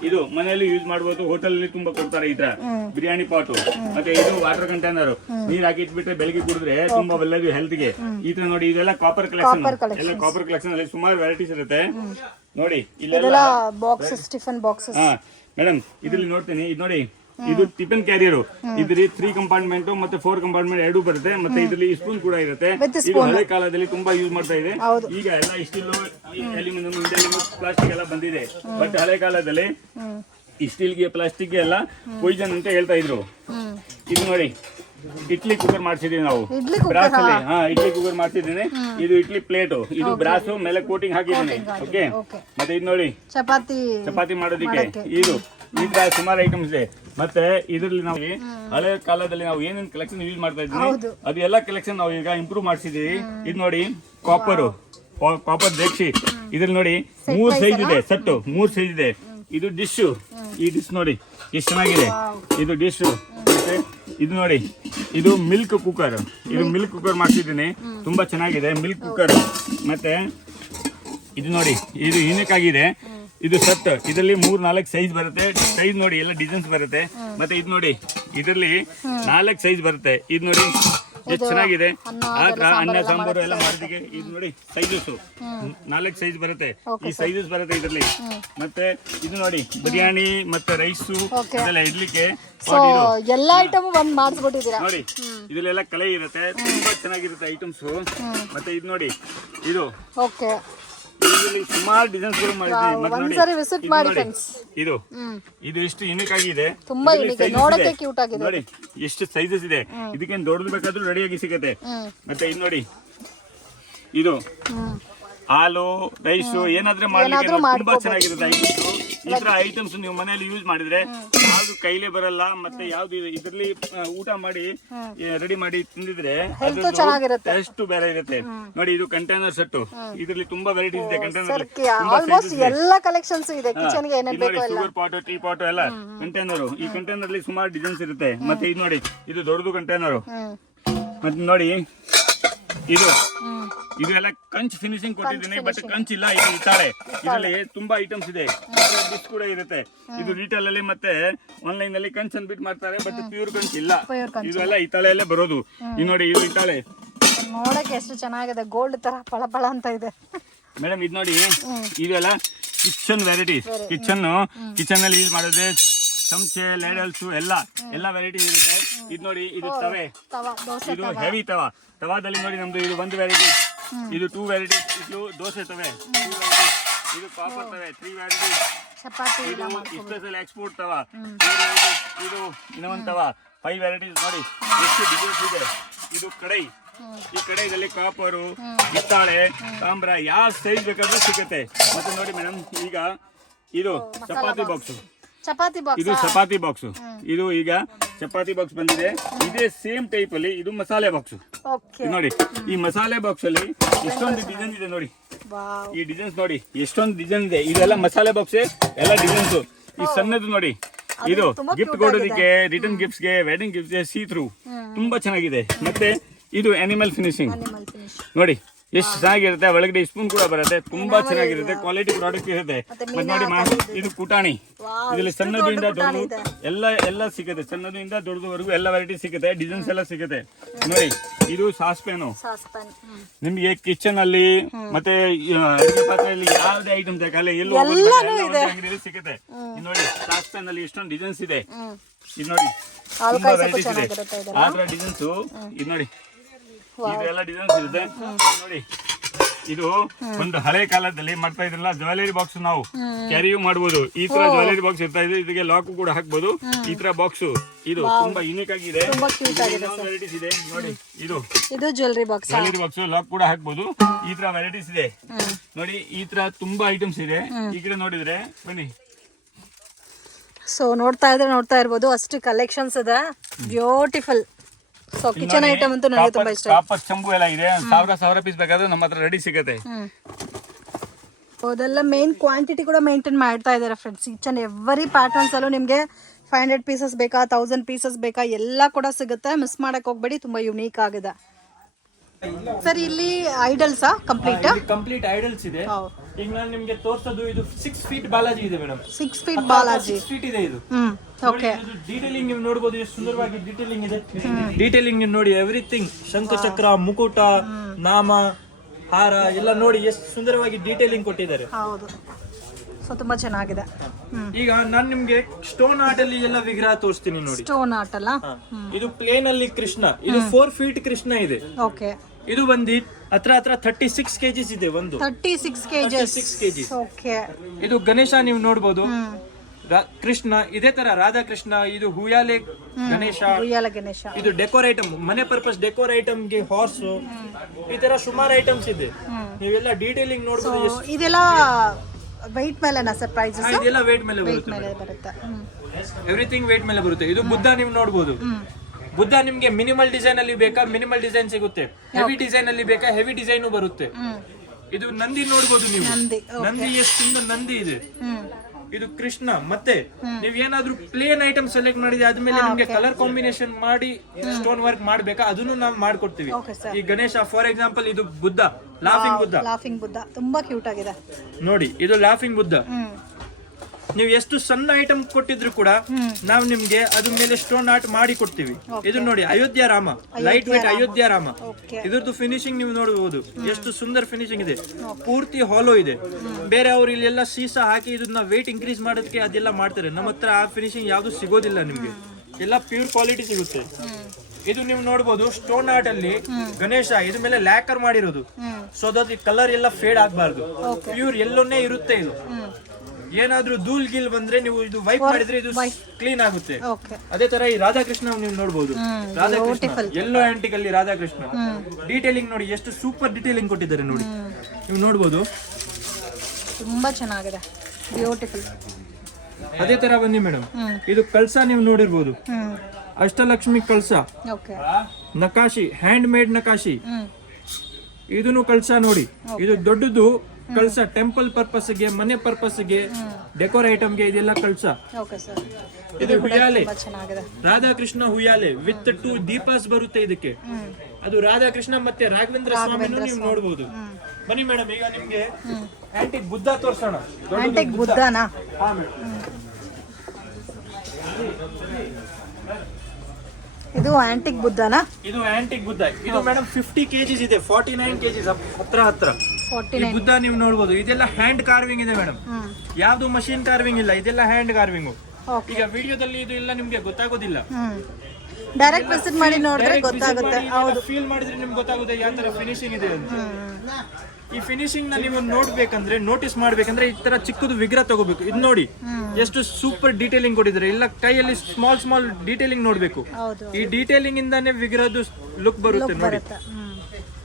ಇದು ಮನೆಯಲ್ಲಿ ಯೂಸ್ ಮಾಡಬಹುದು. ಹೋಟೆಲ್ ಅಲ್ಲಿ ತುಂಬಾ ಕೊಡ್ತಾರೆ ಈ ತರ. ಬಿರಿಯಾನಿ ಪಾಟ್. ಮತ್ತೆ ಇದು ವಾಟರ್ ಕಂಟೈನರ್. ನೀರ್ ಹಾಕಿ ಇಟ್ಬಿಟ್ರೆ ಬೆಳಗ್ಗೆ ಕುಡಿದ್ರೆ ತುಂಬಾ ಒಳ್ಳೇದು ಹೆಲ್ತ್ ಗೆ. ಈ ತರ ನೋಡಿ, ಇದೆಲ್ಲ ಕಾಪರ್ ಕಲೆಕ್ಷನ್. ಎಲ್ಲ ಕಾಪರ್ ಕಲೆಕ್ಷನ್ ಅಲ್ಲಿ ಸುಮಾರು ವೆರೈಟೀಸ್ ಇರುತ್ತೆ. ನೋಡಿ, ಇಲ್ಲೆಲ್ಲ ಬಾಕ್ಸಸ್, ಟಿಫನ್ ಬಾಕ್ಸಸ್. ಮೇಡಮ್, ಇದ್ರಲ್ಲಿ ನೋಡ್ತೀನಿ. ಇದು ನೋಡಿ, ಇದು ಟಿಫನ್ ಕ್ಯಾರಿಯರ್. ಇದ್ರಲ್ಲಿ 3 ಕಂಪಾರ್ಟ್ಮೆಂಟ್ ಮತ್ತೆ 4 ಕಂಪಾರ್ಟ್ಮೆಂಟ್ ಎರಡು ಬರುತ್ತೆ. ಮತ್ತೆ ಇದರಲ್ಲಿ ಸ್ಪೂನ್ ಕೂಡ ಇರುತ್ತೆ. ಇದು ಹಳೆ ಕಾಲದಲ್ಲಿ ತುಂಬಾ ಯೂಸ್ ಮಾಡ್ತಾ ಇದೆ. ಈಗ ಎಲ್ಲ ಸ್ಟೀಲ್, ಅಲ್ಯೂಮಿನಿಯಂ, ಪ್ಲಾಸ್ಟಿಕ್ ಎಲ್ಲ ಬಂದಿದೆ. ಬಟ್ ಹಳೆ ಕಾಲದಲ್ಲಿ ಸ್ಟೀಲ್ಗೆ, ಪ್ಲಾಸ್ಟಿಕ್ಗೆ ಎಲ್ಲ ಪಾಯ್ಸನ್ ಅಂತ ಹೇಳ್ತಾ ಇದ್ರು. ಇದು ನೋಡಿ, ಇಡ್ಲಿ ಕುಕ್ಕರ್ ಮಾಡ್ಸಿದೀವಿ ನಾವು ಬ್ರಾಸ್ ಅಲ್ಲಿ. ಇಡ್ಲಿ ಕುಕ್ಕರ್ ಮಾಡ್ಸಿದ್ದೀನಿ. ಇದು ಇಡ್ಲಿ ಪ್ಲೇಟ್. ಇದು ಬ್ರಾಸ್ ಮೇಲೆ ಕೋಟಿಂಗ್ ಹಾಕಿದ್ದೀನಿ. ಓಕೆ. ಮತ್ತೆ ಇದು ನೋಡಿ, ಚಪಾತಿ ಮಾಡೋದಿಕ್ಕೆ. ಇದು ಈ ತರ ಸುಮಾರು ಐಟಮ್ಸ್ ಇದೆ. ಮತ್ತೆ ಇದರಲ್ಲಿ ನಾವು ಹಳೆ ಕಾಲದಲ್ಲಿ ನಾವು ಏನೇನು ಕಲೆಕ್ಷನ್ ಯೂಸ್ ಮಾಡ್ತಾ ಇದ್ವಿ, ಅದು ಎಲ್ಲ ಕಲೆಕ್ಷನ್ ನಾವು ಈಗ ಇಂಪ್ರೂವ್ ಮಾಡಿಸಿದೀವಿ. ಇದು ನೋಡಿ, ಕಾಪರ್ ದೇಕ್ಷಿ. ಇದ್ರಲ್ಲಿ ನೋಡಿ 3 ಸೈಜ್ ಇದೆ. ಸೆಟ್ 3 ಸೈಜ್ ಇದೆ. ಇದು ಡಿಶ್. ಈ ಡಿಶ್ ನೋಡಿ ಎಷ್ಟು ಚೆನ್ನಾಗಿದೆ. ಇದು ಡಿಶ್. ಮತ್ತೆ ಇದು ನೋಡಿ, ಇದು ಮಿಲ್ಕ್ ಕುಕ್ಕರ್. ಇದು ಮಿಲ್ಕ್ ಕುಕ್ಕರ್ ಮಾಡ್ತಿದ್ದೀನಿ, ತುಂಬಾ ಚೆನ್ನಾಗಿದೆ ಮಿಲ್ಕ್ ಕುಕ್ಕರ್. ಮತ್ತೆ ಇದು ನೋಡಿ, ಇದು ಯುನಿಕ್ ಆಗಿದೆ. ಇದು ಸೆಟ್, ಇದರಲ್ಲಿ 3-4 ಸೈಜ್ ಬರುತ್ತೆ. ಸೈಜ್ ನೋಡಿ ಎಲ್ಲ ಡಿಸೈನ್ಸ್ ಬರುತ್ತೆ. ಮತ್ತೆ ಇದು ನೋಡಿ ಇದರಲ್ಲಿ 4 ಸೈಜ್ ಬರುತ್ತೆ. ಇದು ನೋಡಿ ಎಷ್ಟು ಚೆನ್ನಾಗಿದೆ. ಅನ್ನ ಸಾಂಬಾರು ಎಲ್ಲ ಮಾಡೋದಕ್ಕೆ ಇದು ನೋಡಿ ಸೈಜಸ್ 4 ಸೈಜ್ ಬರುತ್ತೆ. ಈ ಸೈಜಸ್ ಬರುತ್ತೆ ಇದರಲ್ಲಿ. ಮತ್ತೆ ಇದು ನೋಡಿ ಬಿರಿಯಾನಿ ಮತ್ತೆ ರೈಸು ಇದೆಲ್ಲ ಇಡ್ಲಿಕ್ಕೆ ಎಲ್ಲ ಐಟಮ್ ಬಂದ್ ಮಾಡಿಸ್ಬಿಟ್ಟಿದ್ದೀರಾ ನೋಡಿ. ಇದರಲ್ಲೆಲ್ಲ ಕಲೆ ಇರುತ್ತೆ, ತುಂಬಾ ಚೆನ್ನಾಗಿರುತ್ತೆ ಐಟಮ್ಸ್. ಮತ್ತೆ ಇದು ನೋಡಿ ಇದು ಓಕೆ ಇದರಲ್ಲಿ ಸುಮಾರು ಡಿಸೈನ್ಸ್ ಗಳು ಮಾಡಿದ್ದೀವಿ. ಮತ್ತೆ ಒಂದ್ಸರಿ ವಿಸಿಟ್ ಮಾಡಿ ನೋಡಿ ಫ್ರೆಂಡ್ಸ್. ಇದು ಎಷ್ಟು ಯುನಿಕ್ ಆಗಿದೆ, ತುಂಬಾ ಯುನಿಕ್, ನೋಡಕ್ಕೆ ಕ್ಯೂಟ್ ಆಗಿದೆ. ನೋಡಿ ಎಷ್ಟು ಸೈಜಸ್ ಇದೆ. ಇದಕ್ಕೆ ದೊಡ್ಡದು ಬೇಕಾದ್ರೂ ರೆಡಿಯಾಗಿ ಸಿಗುತ್ತೆ. ಮತ್ತೆ ಇದು ನೋಡಿ ಇದು ಹಾಲು ರೈಸು ಏನಾದ್ರೂ ಮಾಡ್ಲಿಕ್ಕೆ ತುಂಬಾ ಚೆನ್ನಾಗಿರುತ್ತೆ ಐಟಮ್ಸ್. ಈ ತರ ಐಟಮ್ಸ್ ನೀವು ಮನೆಯಲ್ಲಿ ಯೂಸ್ ಮಾಡಿದ್ರೆ ಯಾವ್ದು ಕೈಲೇ ಬರಲ್ಲ. ಮತ್ತೆ ಯಾವ್ದು ಇದ್ರಲ್ಲಿ ಊಟ ಮಾಡಿ ರೆಡಿ ಮಾಡಿ ತಿಂದಿದ್ರೆ ಟೇಸ್ಟ್ ಬೇರೆ ಇರುತ್ತೆ. ನೋಡಿ ಇದು ಕಂಟೈನರ್ ಸೆಟ್, ಇದರಲ್ಲಿ ತುಂಬಾ ವೆರೈಟೀಸ್ ಇದೆ. ಕಂಟೈನರ್ ಆಲ್ಮೋಸ್ಟ್ ಎಲ್ಲ ಕಲೆಕ್ಷನ್ಸ್ ಇದೆ ಕಿಚನ್ ಗೆ ಏನೇನ್ ಬೇಕು ಎಲ್ಲ. ಶುಗರ್ ಪಾಟ್, ಟೀ ಪಾಟ್ ಎಲ್ಲ ಕಂಟೈನರ್. ಈ ಕಂಟೈನರ್ ಅಲ್ಲಿ ಸುಮಾರು ಡಿಸೈನ್ಸ್ ಇರುತ್ತೆ. ಮತ್ತೆ ಇದು ನೋಡಿ ಇದು ದೊಡ್ಡದು ಕಂಟೈನರ್. ಮತ್ತೆ ನೋಡಿ ಇದು ಎಲ್ಲ ಕಂಚ್ ಫಿನಿಶಿಂಗ್ ಕೊಟ್ಟಿದ್ದೀನಿ, ಬಟ್ ಕಂಚ್ ಇಲ್ಲ, ಇದು ಇತಾಳೆ. ಇದರಲ್ಲಿ ತುಂಬಾ ಐಟಮ್ಸ್ ಇದೆ, ಡಿಸ್ ಕೂಡ ಇರುತ್ತೆ. ಇದು ರಿಟೇಲ್ ಅಲ್ಲಿ ಮತ್ತೆ ಆನ್ಲೈನ್ ಅಲ್ಲಿ ಕಂಚ್ ಅನ್ಬಿಟ್ ಮಾಡ್ತಾರೆ, ಬಟ್ ಪ್ಯೂರ್ ಕಂಚ್ ಇಲ್ಲ. ಇದು ಎಲ್ಲ ಇತಾಳೆಯಲ್ಲೇ ಬರೋದು. ಇದು ನೋಡಿ ಇದು ಇತಾಳೆ. ನೋಡಕ್ಕೆ ಎಷ್ಟು ಚೆನ್ನಾಗಿದೆ, ಗೋಲ್ಡ್ ತರ ಪಳ ಅಂತ ಇದೆ ಮೇಡಮ್. ಇದು ನೋಡಿ ಇದೆಲ್ಲ ಕಿಚನ್ ವೆರೈಟೀಸ್. ಕಿಚನ್ ಅಲ್ಲಿ ಯೂಸ್ ಮಾಡೋದೇ ಚಮಚೆ, ಲೇಡಲ್ಸ್ ಎಲ್ಲ ವೆರೈಟೀಸ್ ಇರುತ್ತೆ. ಇದು ನೋಡಿ ಇದು ತವೆ, ಇದು ಹೆವಿ ತವಾದಲ್ಲಿ ನೋಡಿ ನಮ್ದು ಇದು 1 ವೆರೈಟಿ, ಇದು 2 ವೆರೈಟಿ. ಇದು ದೋಸೆ ತವೆ 2 ವೆರೈಟಿ, ಇದು ಕಾಪರ್ ತವೆ 3 ವೆರೈಟಿ, ಇದು ಸ್ಪೆಷಲ್ ಎಕ್ಸ್ಪೋರ್ಟ್ ತವ 2 ವೆರೈಟಿ, ಇದು ಇನ್ನೊಂದು ತವ 5 ವೆರೈಟೀಸ್. ನೋಡಿ ಎಷ್ಟು ಡಿಸೈನ್ಸ್ ಇದೆ. ಇದು ಕಡೈ, ಈ ಕಡೈದಲ್ಲಿ ಕಾಪರು, ಹಿತ್ತಾಳೆ, ತಾಮ್ರ ಯಾವ ಸೈಜ್ ಬೇಕಾದ್ರೂ ಸಿಗುತ್ತೆ. ಮತ್ತೆ ನೋಡಿ ಮೇಡಮ್ ಈಗ ಇದು ಚಪಾತಿ ಬಾಕ್ಸ್, ಇದು ಚಪಾತಿ ಬಾಕ್ಸ್. ಇದು ಈಗ ಚಪಾತಿ ಬಾಕ್ಸ್ ಬಂದಿದೆ. ಇದೇ ಸೇಮ್ ಟೈಪ್ ಅಲ್ಲಿ ಇದು ಮಸಾಲೆ ಬಾಕ್ಸ್. ನೋಡಿ ಈ ಮಸಾಲೆ ಬಾಕ್ಸ್ ಅಲ್ಲಿ ಎಷ್ಟೊಂದು ಡಿಸೈನ್ ಇದೆ. ನೋಡಿ ಈ ಡಿಸೈನ್ಸ್ ನೋಡಿ ಎಷ್ಟೊಂದು ಡಿಸೈನ್ ಇದೆ. ಇದೆಲ್ಲ ಮಸಾಲೆ ಬಾಕ್ಸ್ ಎಲ್ಲ ಡಿಸೈನ್ಸ್. ಈ ಸಣ್ಣದು ನೋಡಿ ಇದು ಗಿಫ್ಟ್ ಕೊಡೋದಕ್ಕೆ, ರಿಟರ್ನ್ ಗಿಫ್ಟ್ಸ್ ಗೆ, ವೆಡ್ಡಿಂಗ್ ಗಿಫ್ಟ್ಸ್ ಗೆ ಸೀ ಥ್ರೂ ತುಂಬಾ ಚೆನ್ನಾಗಿದೆ. ಮತ್ತೆ ಇದು ಅನಿಮಲ್ ಫಿನಿಶಿಂಗ್ ನೋಡಿ ಎಷ್ಟು ಚೆನ್ನಾಗಿರುತ್ತೆ. ಒಳಗಡೆ ಸ್ಪೂನ್ ಕೂಡ ಬರುತ್ತೆ, ತುಂಬಾ ಚೆನ್ನಾಗಿರುತ್ತೆ, ಕ್ವಾಲಿಟಿ ಪ್ರಾಡಕ್ಟ್ ಇರುತ್ತೆ. ಮತ್ತೆ ನೋಡಿ ಇದು ಕುಟಾಣಿ, ಇದರಲ್ಲಿ ಸಣ್ಣದಿಂದ ದೊಡ್ಡದು ಎಲ್ಲ ಸಿಗುತ್ತೆ. ಸಣ್ಣದಿಂದ ದೊಡ್ಡದವರೆಗೂ ಎಲ್ಲ ವೆರೈಟಿ ಸಿಗುತ್ತೆ, ಡಿಸೈನ್ಸ್ ಎಲ್ಲ ಸಿಗುತ್ತೆ. ನೋಡಿ ಇದು ಸಾಸ್ಪೇನು. ನಿಮ್ಗೆ ಕಿಚನ್ ಅಲ್ಲಿ ಮತ್ತೆ ಅಡುಗೆ ಪಾತ್ರೆಯಲ್ಲಿ ಯಾವ್ದೇ ಐಟಮ್ ಬೇಕಾಗಲ್ಲ ಎಲ್ಲೂ ಅಂಗಡಿಯಲ್ಲಿ ಸಿಗುತ್ತೆ. ನೋಡಿ ಸಾಸ್ಪೇನ್ ಅಲ್ಲಿ ಎಷ್ಟೊಂದು ಡಿಸೈನ್ಸ್ ಇದೆ. ಇದು ನೋಡಿ ತುಂಬಾ ವೆರೈಟೀಸ್ ಇದೆ. ಆದ್ರ ಡಿಸೈನ್ಸ್ ಇದು ನೋಡಿ ಇದೆಲ್ಲ ಡಿಸೈನ್ಸ್ ಇರುತ್ತೆ. ನೋಡಿ ಇದು ಒಂದು ಹಳೆ ಕಾಲದಲ್ಲಿ ಮಾಡ್ತಾ ಇದ್ರಲ್ಲ ಜ್ಯುವೆಲರಿ ಬಾಕ್ಸ್, ನಾವು ಕ್ಯಾರಿಯೂ ಮಾಡಬಹುದು. ಈ ತರ ಜ್ಯುವೆಲರಿ ಬಾಕ್ಸ್ ಇರ್ತಾ ಇದೆ. ಇದಕ್ಕೆ ಲಾಕ್ ಕೂಡ ಹಾಕ್ಬಹುದು. ಈ ತರ ಬಾಕ್ಸ್ ಇದು ತುಂಬಾ ಯೂನಿಕ್ ಆಗಿದೆ. ವೆರೈಟೀಸ್ ಇದೆ. ನೋಡಿ ಇದು ಜ್ಯುವೆಲರಿ ಬಾಕ್ಸ್, ಲಾಕ್ ಕೂಡ ಹಾಕ್ಬಹುದು. ಈ ತರ ವೆರೈಟೀಸ್ ಇದೆ. ನೋಡಿ ಈ ತರ ತುಂಬಾ ಐಟಮ್ಸ್ ಇದೆ. ಈ ಕಡೆ ನೋಡಿದ್ರೆ ಬನ್ನಿ. ಸೊ ನೋಡ್ತಾ ಇರ್ಬೋದು, ಅಷ್ಟು ಕಲೆಕ್ಷನ್ಸ್ ಇದೆ. ಬ್ಯೂಟಿಫುಲ್. ಸೊ ಕಿಚನ್ ಐಟಮ್ ಅಂತೂ ನನಗೆ ತುಂಬಾ ಇಷ್ಟ. ಕಾಪರ್ ಚಂಬು ಎಲ್ಲ ಇದೆ. 1000 ಪೀಸ್ ಬೇಕಾದ್ರೆ ನಮ್ಮ ಹತ್ರ ರೆಡಿ ಸಿಗುತ್ತೆ. ಅದೆಲ್ಲ ಮೇನ್ ಕ್ವಾಂಟಿಟಿ ಕೂಡ ಮೇಂಟೈನ್ ಮಾಡ್ತಾ ಇದ್ದಾರೆ friends. Each and every patterns ಅಲ್ಲೂ ನಿಮಗೆ 500 ಪೀಸಸ್ ಬೇಕಾ, 1000 ಪೀಸಸ್ ಬೇಕಾ, ಎಲ್ಲ ಕೂಡ ಸಿಗುತ್ತೆ. ಮಿಸ್ ಮಾಡಕ್ ಹೋಗ್ಬೇಡಿ, ತುಂಬಾ ಯುನೀಕ್ ಆಗಿದೆ. ಸರ್ ಇಲ್ಲಿ ಐಡಲ್ಸಾ ಕಂಪ್ಲೀಟ್ ಐಡಲ್ಸ್ ಇದೆ. ಈಗ ನಾನು ನಿಮಗೆ ತೋರಿಸೋದು ಇದು 6 ಫೀಟ್ ಬಾಲಾಜಿ ಇದೆ ಮೇಡಮ್. 6 ಫೀಟ್ ಬಾಲಾಜಿ 6 ಫೀಟ್ ಇದೆ ಇದು. ಓಕೆ. ಡೀಟೇಲಿಂಗ್ ನೀವು ನೋಡಬಹುದು, ಎಷ್ಟು ಸುಂದರವಾಗಿ ಡೀಟೇಲಿಂಗ್ ಇದೆ. ಡೀಟೇಲಿಂಗ್ ನೋಡಿ ಎವ್ರಿಥಿಂಗ್, ಶಂಖಚಕ್ರ, ಮುಕುಟ, ನಾಮ, ಹಾರ ಎಲ್ಲ ನೋಡಿ ಎಷ್ಟು ಸುಂದರವಾಗಿ ಡೀಟೇಲಿಂಗ್ ಕೊಟ್ಟಿದ್ದಾರೆ. ಹೌದು, ಸೊ ತುಂಬಾ ಚೆನ್ನಾಗಿದೆ. ಈಗ ನಾನು ನಿಮ್ಗೆ ಸ್ಟೋನ್ ಆರ್ಟ್ ಅಲ್ಲಿ ಎಲ್ಲ ವಿಗ್ರಹ ತೋರಿಸ್ತೀನಿ ನೋಡಿ. ಸ್ಟೋನ್ ಆರ್ಟ್ ಅಲ್ಲ, ಇದು ಪ್ಲೇನ್ ಅಲ್ಲಿ ಕೃಷ್ಣ, ಇದು 4 ಫೀಟ್ ಕೃಷ್ಣ ಇದೆ. ಓಕೆ. ಇದು ಬಂದಿ ಹತ್ರ 36 kgs ಇದೆ. ಒಂದು 36 kgs. ಓಕೆ. ಇದು ಗಣೇಶ ನೀವು ನೋಡಬಹುದು, ಕೃಷ್ಣ ಇದೇ ತರ ರಾಧಾ ಕೃಷ್ಣ. ಇದು ಹುಯಾಲೆ ಗಣೇಶ. ಇದು ಡೆಕೋರ್ ಐಟಮ್, ಮನೆ ಪರ್ಪಸ್ ಡೆಕೋರ್ ಐಟಮ್ ಗೆ ಹಾರ್ಸ್, ಈ ತರ ಸುಮಾರು ಐಟಮ್ಸ್ ಇದೆ. ನೀವೆಲ್ಲ ಡೀಟೇಲಿಂಗ್ ನೋಡಬಹುದು. ಇದೆಲ್ಲ ವೆಯ್ಟ್ ಮೇಲೆನಾ ಸರ್ ಪ್ರೈಸಸ್? ಇದೆಲ್ಲ ವೆಯ್ಟ್ ಮೇಲೆ ಬರುತ್ತೆ. ಎವ್ರಿಥಿಂಗ್ ವೆಯ್ಟ್ ಮೇಲೆ ಬರುತ್ತೆ. ಇದು ಬುದ್ಧ ನೀವು ನೋಡಬಹುದು. ಬುದ್ಧ ನಿಮ್ಗೆ ಮಿನಿಮಲ್ ಡಿಸೈನ್ ಅಲ್ಲಿ ಬೇಕಾ, ಮಿನಿಮಲ್ ಡಿಸೈನ್ ಸಿಗುತ್ತೆ. ಹೆವಿ ಡಿಸೈನ್ ಅಲ್ಲಿ ಬೇಕಾ, ಹೆವಿ ಡಿಸೈನ್ ಬರುತ್ತೆ. ಇದು ನಂದಿ ನೋಡಬಹುದು ನೀವು. ನಂದಿ ಎಷ್ಟು ನಂದಿ ಇದೆ. ಇದು ಕೃಷ್ಣ. ಮತ್ತೆ ನೀವ್ ಏನಾದ್ರೂ ಪ್ಲೇನ್ ಐಟಮ್ ಸೆಲೆಕ್ಟ್ ಮಾಡಿದ್ರೆ ಆದ್ಮೇಲೆ ನಿಮ್ಗೆ ಕಲರ್ ಕಾಂಬಿನೇಷನ್ ಮಾಡಿ ಸ್ಟೋನ್ ವರ್ಕ್ ಮಾಡ್ಬೇಕಾ, ಅದನ್ನು ನಾವು ಮಾಡ್ಕೊಡ್ತೀವಿ. ಈ ಗಣೇಶ ಫಾರ್ ಎಕ್ಸಾಂಪಲ್, ಇದು ಬುದ್ಧ, ಲಾಫಿಂಗ್ ಬುದ್ಧ ತುಂಬಾ ಕ್ಯೂಟ್ ಆಗಿದೆ ನೋಡಿ. ಇದು ಲಾಫಿಂಗ್ ಬುದ್ಧ. ನೀವು ಎಷ್ಟು ಸಣ್ಣ ಐಟಮ್ ಕೊಟ್ಟಿದ್ರು ಕೂಡ ನಾವು ನಿಮ್ಗೆ ಅದ್ರ ಮೇಲೆ ಸ್ಟೋನ್ ಆರ್ಟ್ ಮಾಡಿ ಕೊಡ್ತೀವಿ. ಇದು ನೋಡಿ ಅಯೋಧ್ಯ ರಾಮ, ಲೈಟ್ ವೇಟ್ ಅಯೋಧ್ಯ ರಾಮ. ಇದ್ರದ್ದು ಫಿನಿಶಿಂಗ್ ನೀವು ನೋಡಬಹುದು, ಎಷ್ಟು ಸುಂದರ ಫಿನಿಶಿಂಗ್ ಇದೆ. ಪೂರ್ತಿ ಹಾಲೋ ಇದೆ. ಬೇರೆ ಅವ್ರು ಇಲ್ಲೆಲ್ಲ ಸೀಸಾ ಹಾಕಿ ಇದನ್ನ ವೇಟ್ ಇನ್ಕ್ರೀಸ್ ಮಾಡೋದಕ್ಕೆ ಅದೆಲ್ಲ ಮಾಡ್ತಾರೆ. ನಮ್ಮ ಹತ್ರ ಆ ಫಿನಿಶಿಂಗ್ ಯಾವ್ದು ಸಿಗೋದಿಲ್ಲ ನಿಮ್ಗೆ, ಎಲ್ಲ ಪ್ಯೂರ್ ಕ್ವಾಲಿಟಿ ಸಿಗುತ್ತೆ. ಇದು ನೀವು ನೋಡಬಹುದು ಸ್ಟೋನ್ ಆರ್ಟ್ ಅಲ್ಲಿ ಗಣೇಶ ಇದ್ರ ಮೇಲೆ ಲ್ಯಾಕರ್ ಮಾಡಿರೋದು, ಸೊ ದಟ್ ಈ ಕಲರ್ ಎಲ್ಲ ಫೇಡ್ ಆಗಬಾರ್ದು, ಪ್ಯೂರ್ ಎಲ್ಲೋನೇ ಇರುತ್ತೆ. ಇದು ಏನಾದ್ರೂ ಧೂಲ್ ಗೀಲ್ ಬಂದ್ರೆ ನೀವು ಇದು ವೈಪ್ ಮಾಡಿದ್ರೆ ಇದು ಕ್ಲೀನ್ ಆಗುತ್ತೆ. ಅದೇ ತರ ಈ ರಾಧಾಕೃಷ್ಣ ನೀವು ನೋಡಬಹುದು, ರಾಧಾಕೃಷ್ಣ ಎಲ್ಲೋ ಆಂಟಿಕ್ ಅಲ್ಲಿ ರಾಧಾಕೃಷ್ಣ ಡೀಟೇಲಿಂಗ್ ನೋಡಿ, ಎಷ್ಟು ಸೂಪರ್ ಡೀಟೇಲಿಂಗ್ ಕೊಟ್ಟಿದ್ದಾರೆ ನೋಡಿ, ನೀವು ನೋಡಬಹುದು. ತುಂಬಾ ಚೆನ್ನಾಗಿದೆ, ಬ್ಯೂಟಿಫುಲ್. ಅದೇ ತರ ಬನ್ನಿ ಮೇಡಮ್, ಇದು ಕಳಸ ನೀವು ನೋಡಿರ್ಬೋದು, ಅಷ್ಟಲಕ್ಷ್ಮಿ ಕಳಸ, ನಕಾಶಿ, ಹ್ಯಾಂಡ್ ಮೇಡ್ ನಕಾಶಿ. ಇದನ್ನು ಕಳಸ ನೋಡಿ, ಇದು ದೊಡ್ಡದು ಕಳಸ, ಟೆಂಪಲ್ ಪರ್ಪಸ್ಗೆ, ಮನೆ ಪರ್ಪಸ್ಗೆ, ಡೆಕೋರ್ ಐಟಮ್ಗೆ ಇದೆಲ್ಲ ಕಳಸ. ಇದು ಹುಯಾಲೆ, ರಾಧಾಕೃಷ್ಣ ಹುಯಾಲೆ ವಿತ್ 2 ದೀಪಾಸ್ ಬರುತ್ತೆ ಇದಕ್ಕೆ. ಅದು ರಾಧಾಕೃಷ್ಣ ಮತ್ತೆ ರಾಘವೇಂದ್ರ ಸ್ವಾಮಿನೂ ನೀವು ನೋಡಬಹುದು. ಬನ್ನಿ ಮೇಡಮ್, ಈಗ ನಿಮ್ಗೆ ಆಂಟಿಕ್ ಬುದ್ಧ ತೋರ್ಸೋಣ. ಆಂಟಿಕ್ ಬುದ್ಧನಾ? ಹಾ ಮೇಡಮ್, ಇದು ಆಂಟಿಕ್ ಬುದ್ಧನಾ? ಇದು ಆಂಟಿಕ್ ಬುದ್ಧ. ಇದು ಮೇಡಮ್ 50 kgs ಇದೆ, 49 kgs ಹತ್ರ. ಈ ಬುದ್ಧ ನೀವು ನೋಡಬಹುದು, ಇದೆಲ್ಲ ಹ್ಯಾಂಡ್ ಕಾರ್ವಿಂಗ್ ಇದೆ ಮೇಡಮ್, ಯಾವ್ದು ಮಷೀನ್ ಕಾರ್ವಿಂಗ್ ಇಲ್ಲ, ಇದೆಲ್ಲ ಹ್ಯಾಂಡ್ ಕಾರ್ವಿಂಗ್. ಈಗ ವಿಡಿಯೋದಲ್ಲಿ ಇದು ಎಲ್ಲ ನಿಮ್ಗೆ ಗೊತ್ತಾಗೋದಿಲ್ಲ, ಡೈರೆಕ್ಟ್ ವಿಸಿಟ್ ಮಾಡಿ ನೋಡಿದ್ರೆ ಗೊತ್ತಾಗುತ್ತೆ. ಫೀಲ್ ಮಾಡಿದ್ರೆ ನಿಮ್ಗೆ ಗೊತ್ತಾಗುತ್ತೆ ಯಾವ ತರ ಫಿನಿಶಿಂಗ್ ಇದೆ ಅಂತ. ಈ ಫಿನಿಶಿಂಗ್ ನ ನೀವು ನೋಡ್ಬೇಕಂದ್ರೆ, ನೋಟಿಸ್ ಮಾಡ್ಬೇಕಂದ್ರೆ ಈ ತರ ಚಿಕ್ಕದು ವಿಗ್ರಹ ತಗೋಬೇಕು. ಇದು ನೋಡಿ ಎಷ್ಟು ಸೂಪರ್ ಡೀಟೇಲಿಂಗ್ ಕೊಟ್ಟಿದ್ದಾರೆ, ಇಲ್ಲ ಕೈಯಲ್ಲಿ ಸ್ಮಾಲ್ ಡೀಟೇಲಿಂಗ್ ನೋಡ್ಬೇಕು. ಈ ಡೀಟೇಲಿಂಗ್ ಇಂದಾನೆ ವಿಗ್ರಹದ ಲುಕ್ ಬರುತ್ತೆ ನೋಡಿ,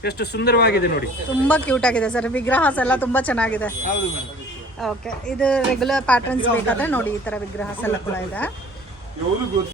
ಎಷ್ಟು ಸುಂದರವಾಗಿದೆ ನೋಡಿ, ತುಂಬಾ ಕ್ಯೂಟ್ ಆಗಿದೆ ಸರ್. ವಿಗ್ರಹಸ್ ಎಲ್ಲ ತುಂಬಾ ಚೆನ್ನಾಗಿದೆ. ಹೌದು ಮೇಡಮ್. ಓಕೆ, ಇದು ರೆಗ್ಯುಲರ್ ಪ್ಯಾಟರ್ನ್ಸ್ ಬೇಕಾದ್ರೆ ನೋಡಿ, ಈ ತರ ವಿಗ್ರಹಸ್ ಎಲ್ಲ ಕೂಡ ಇದೆ.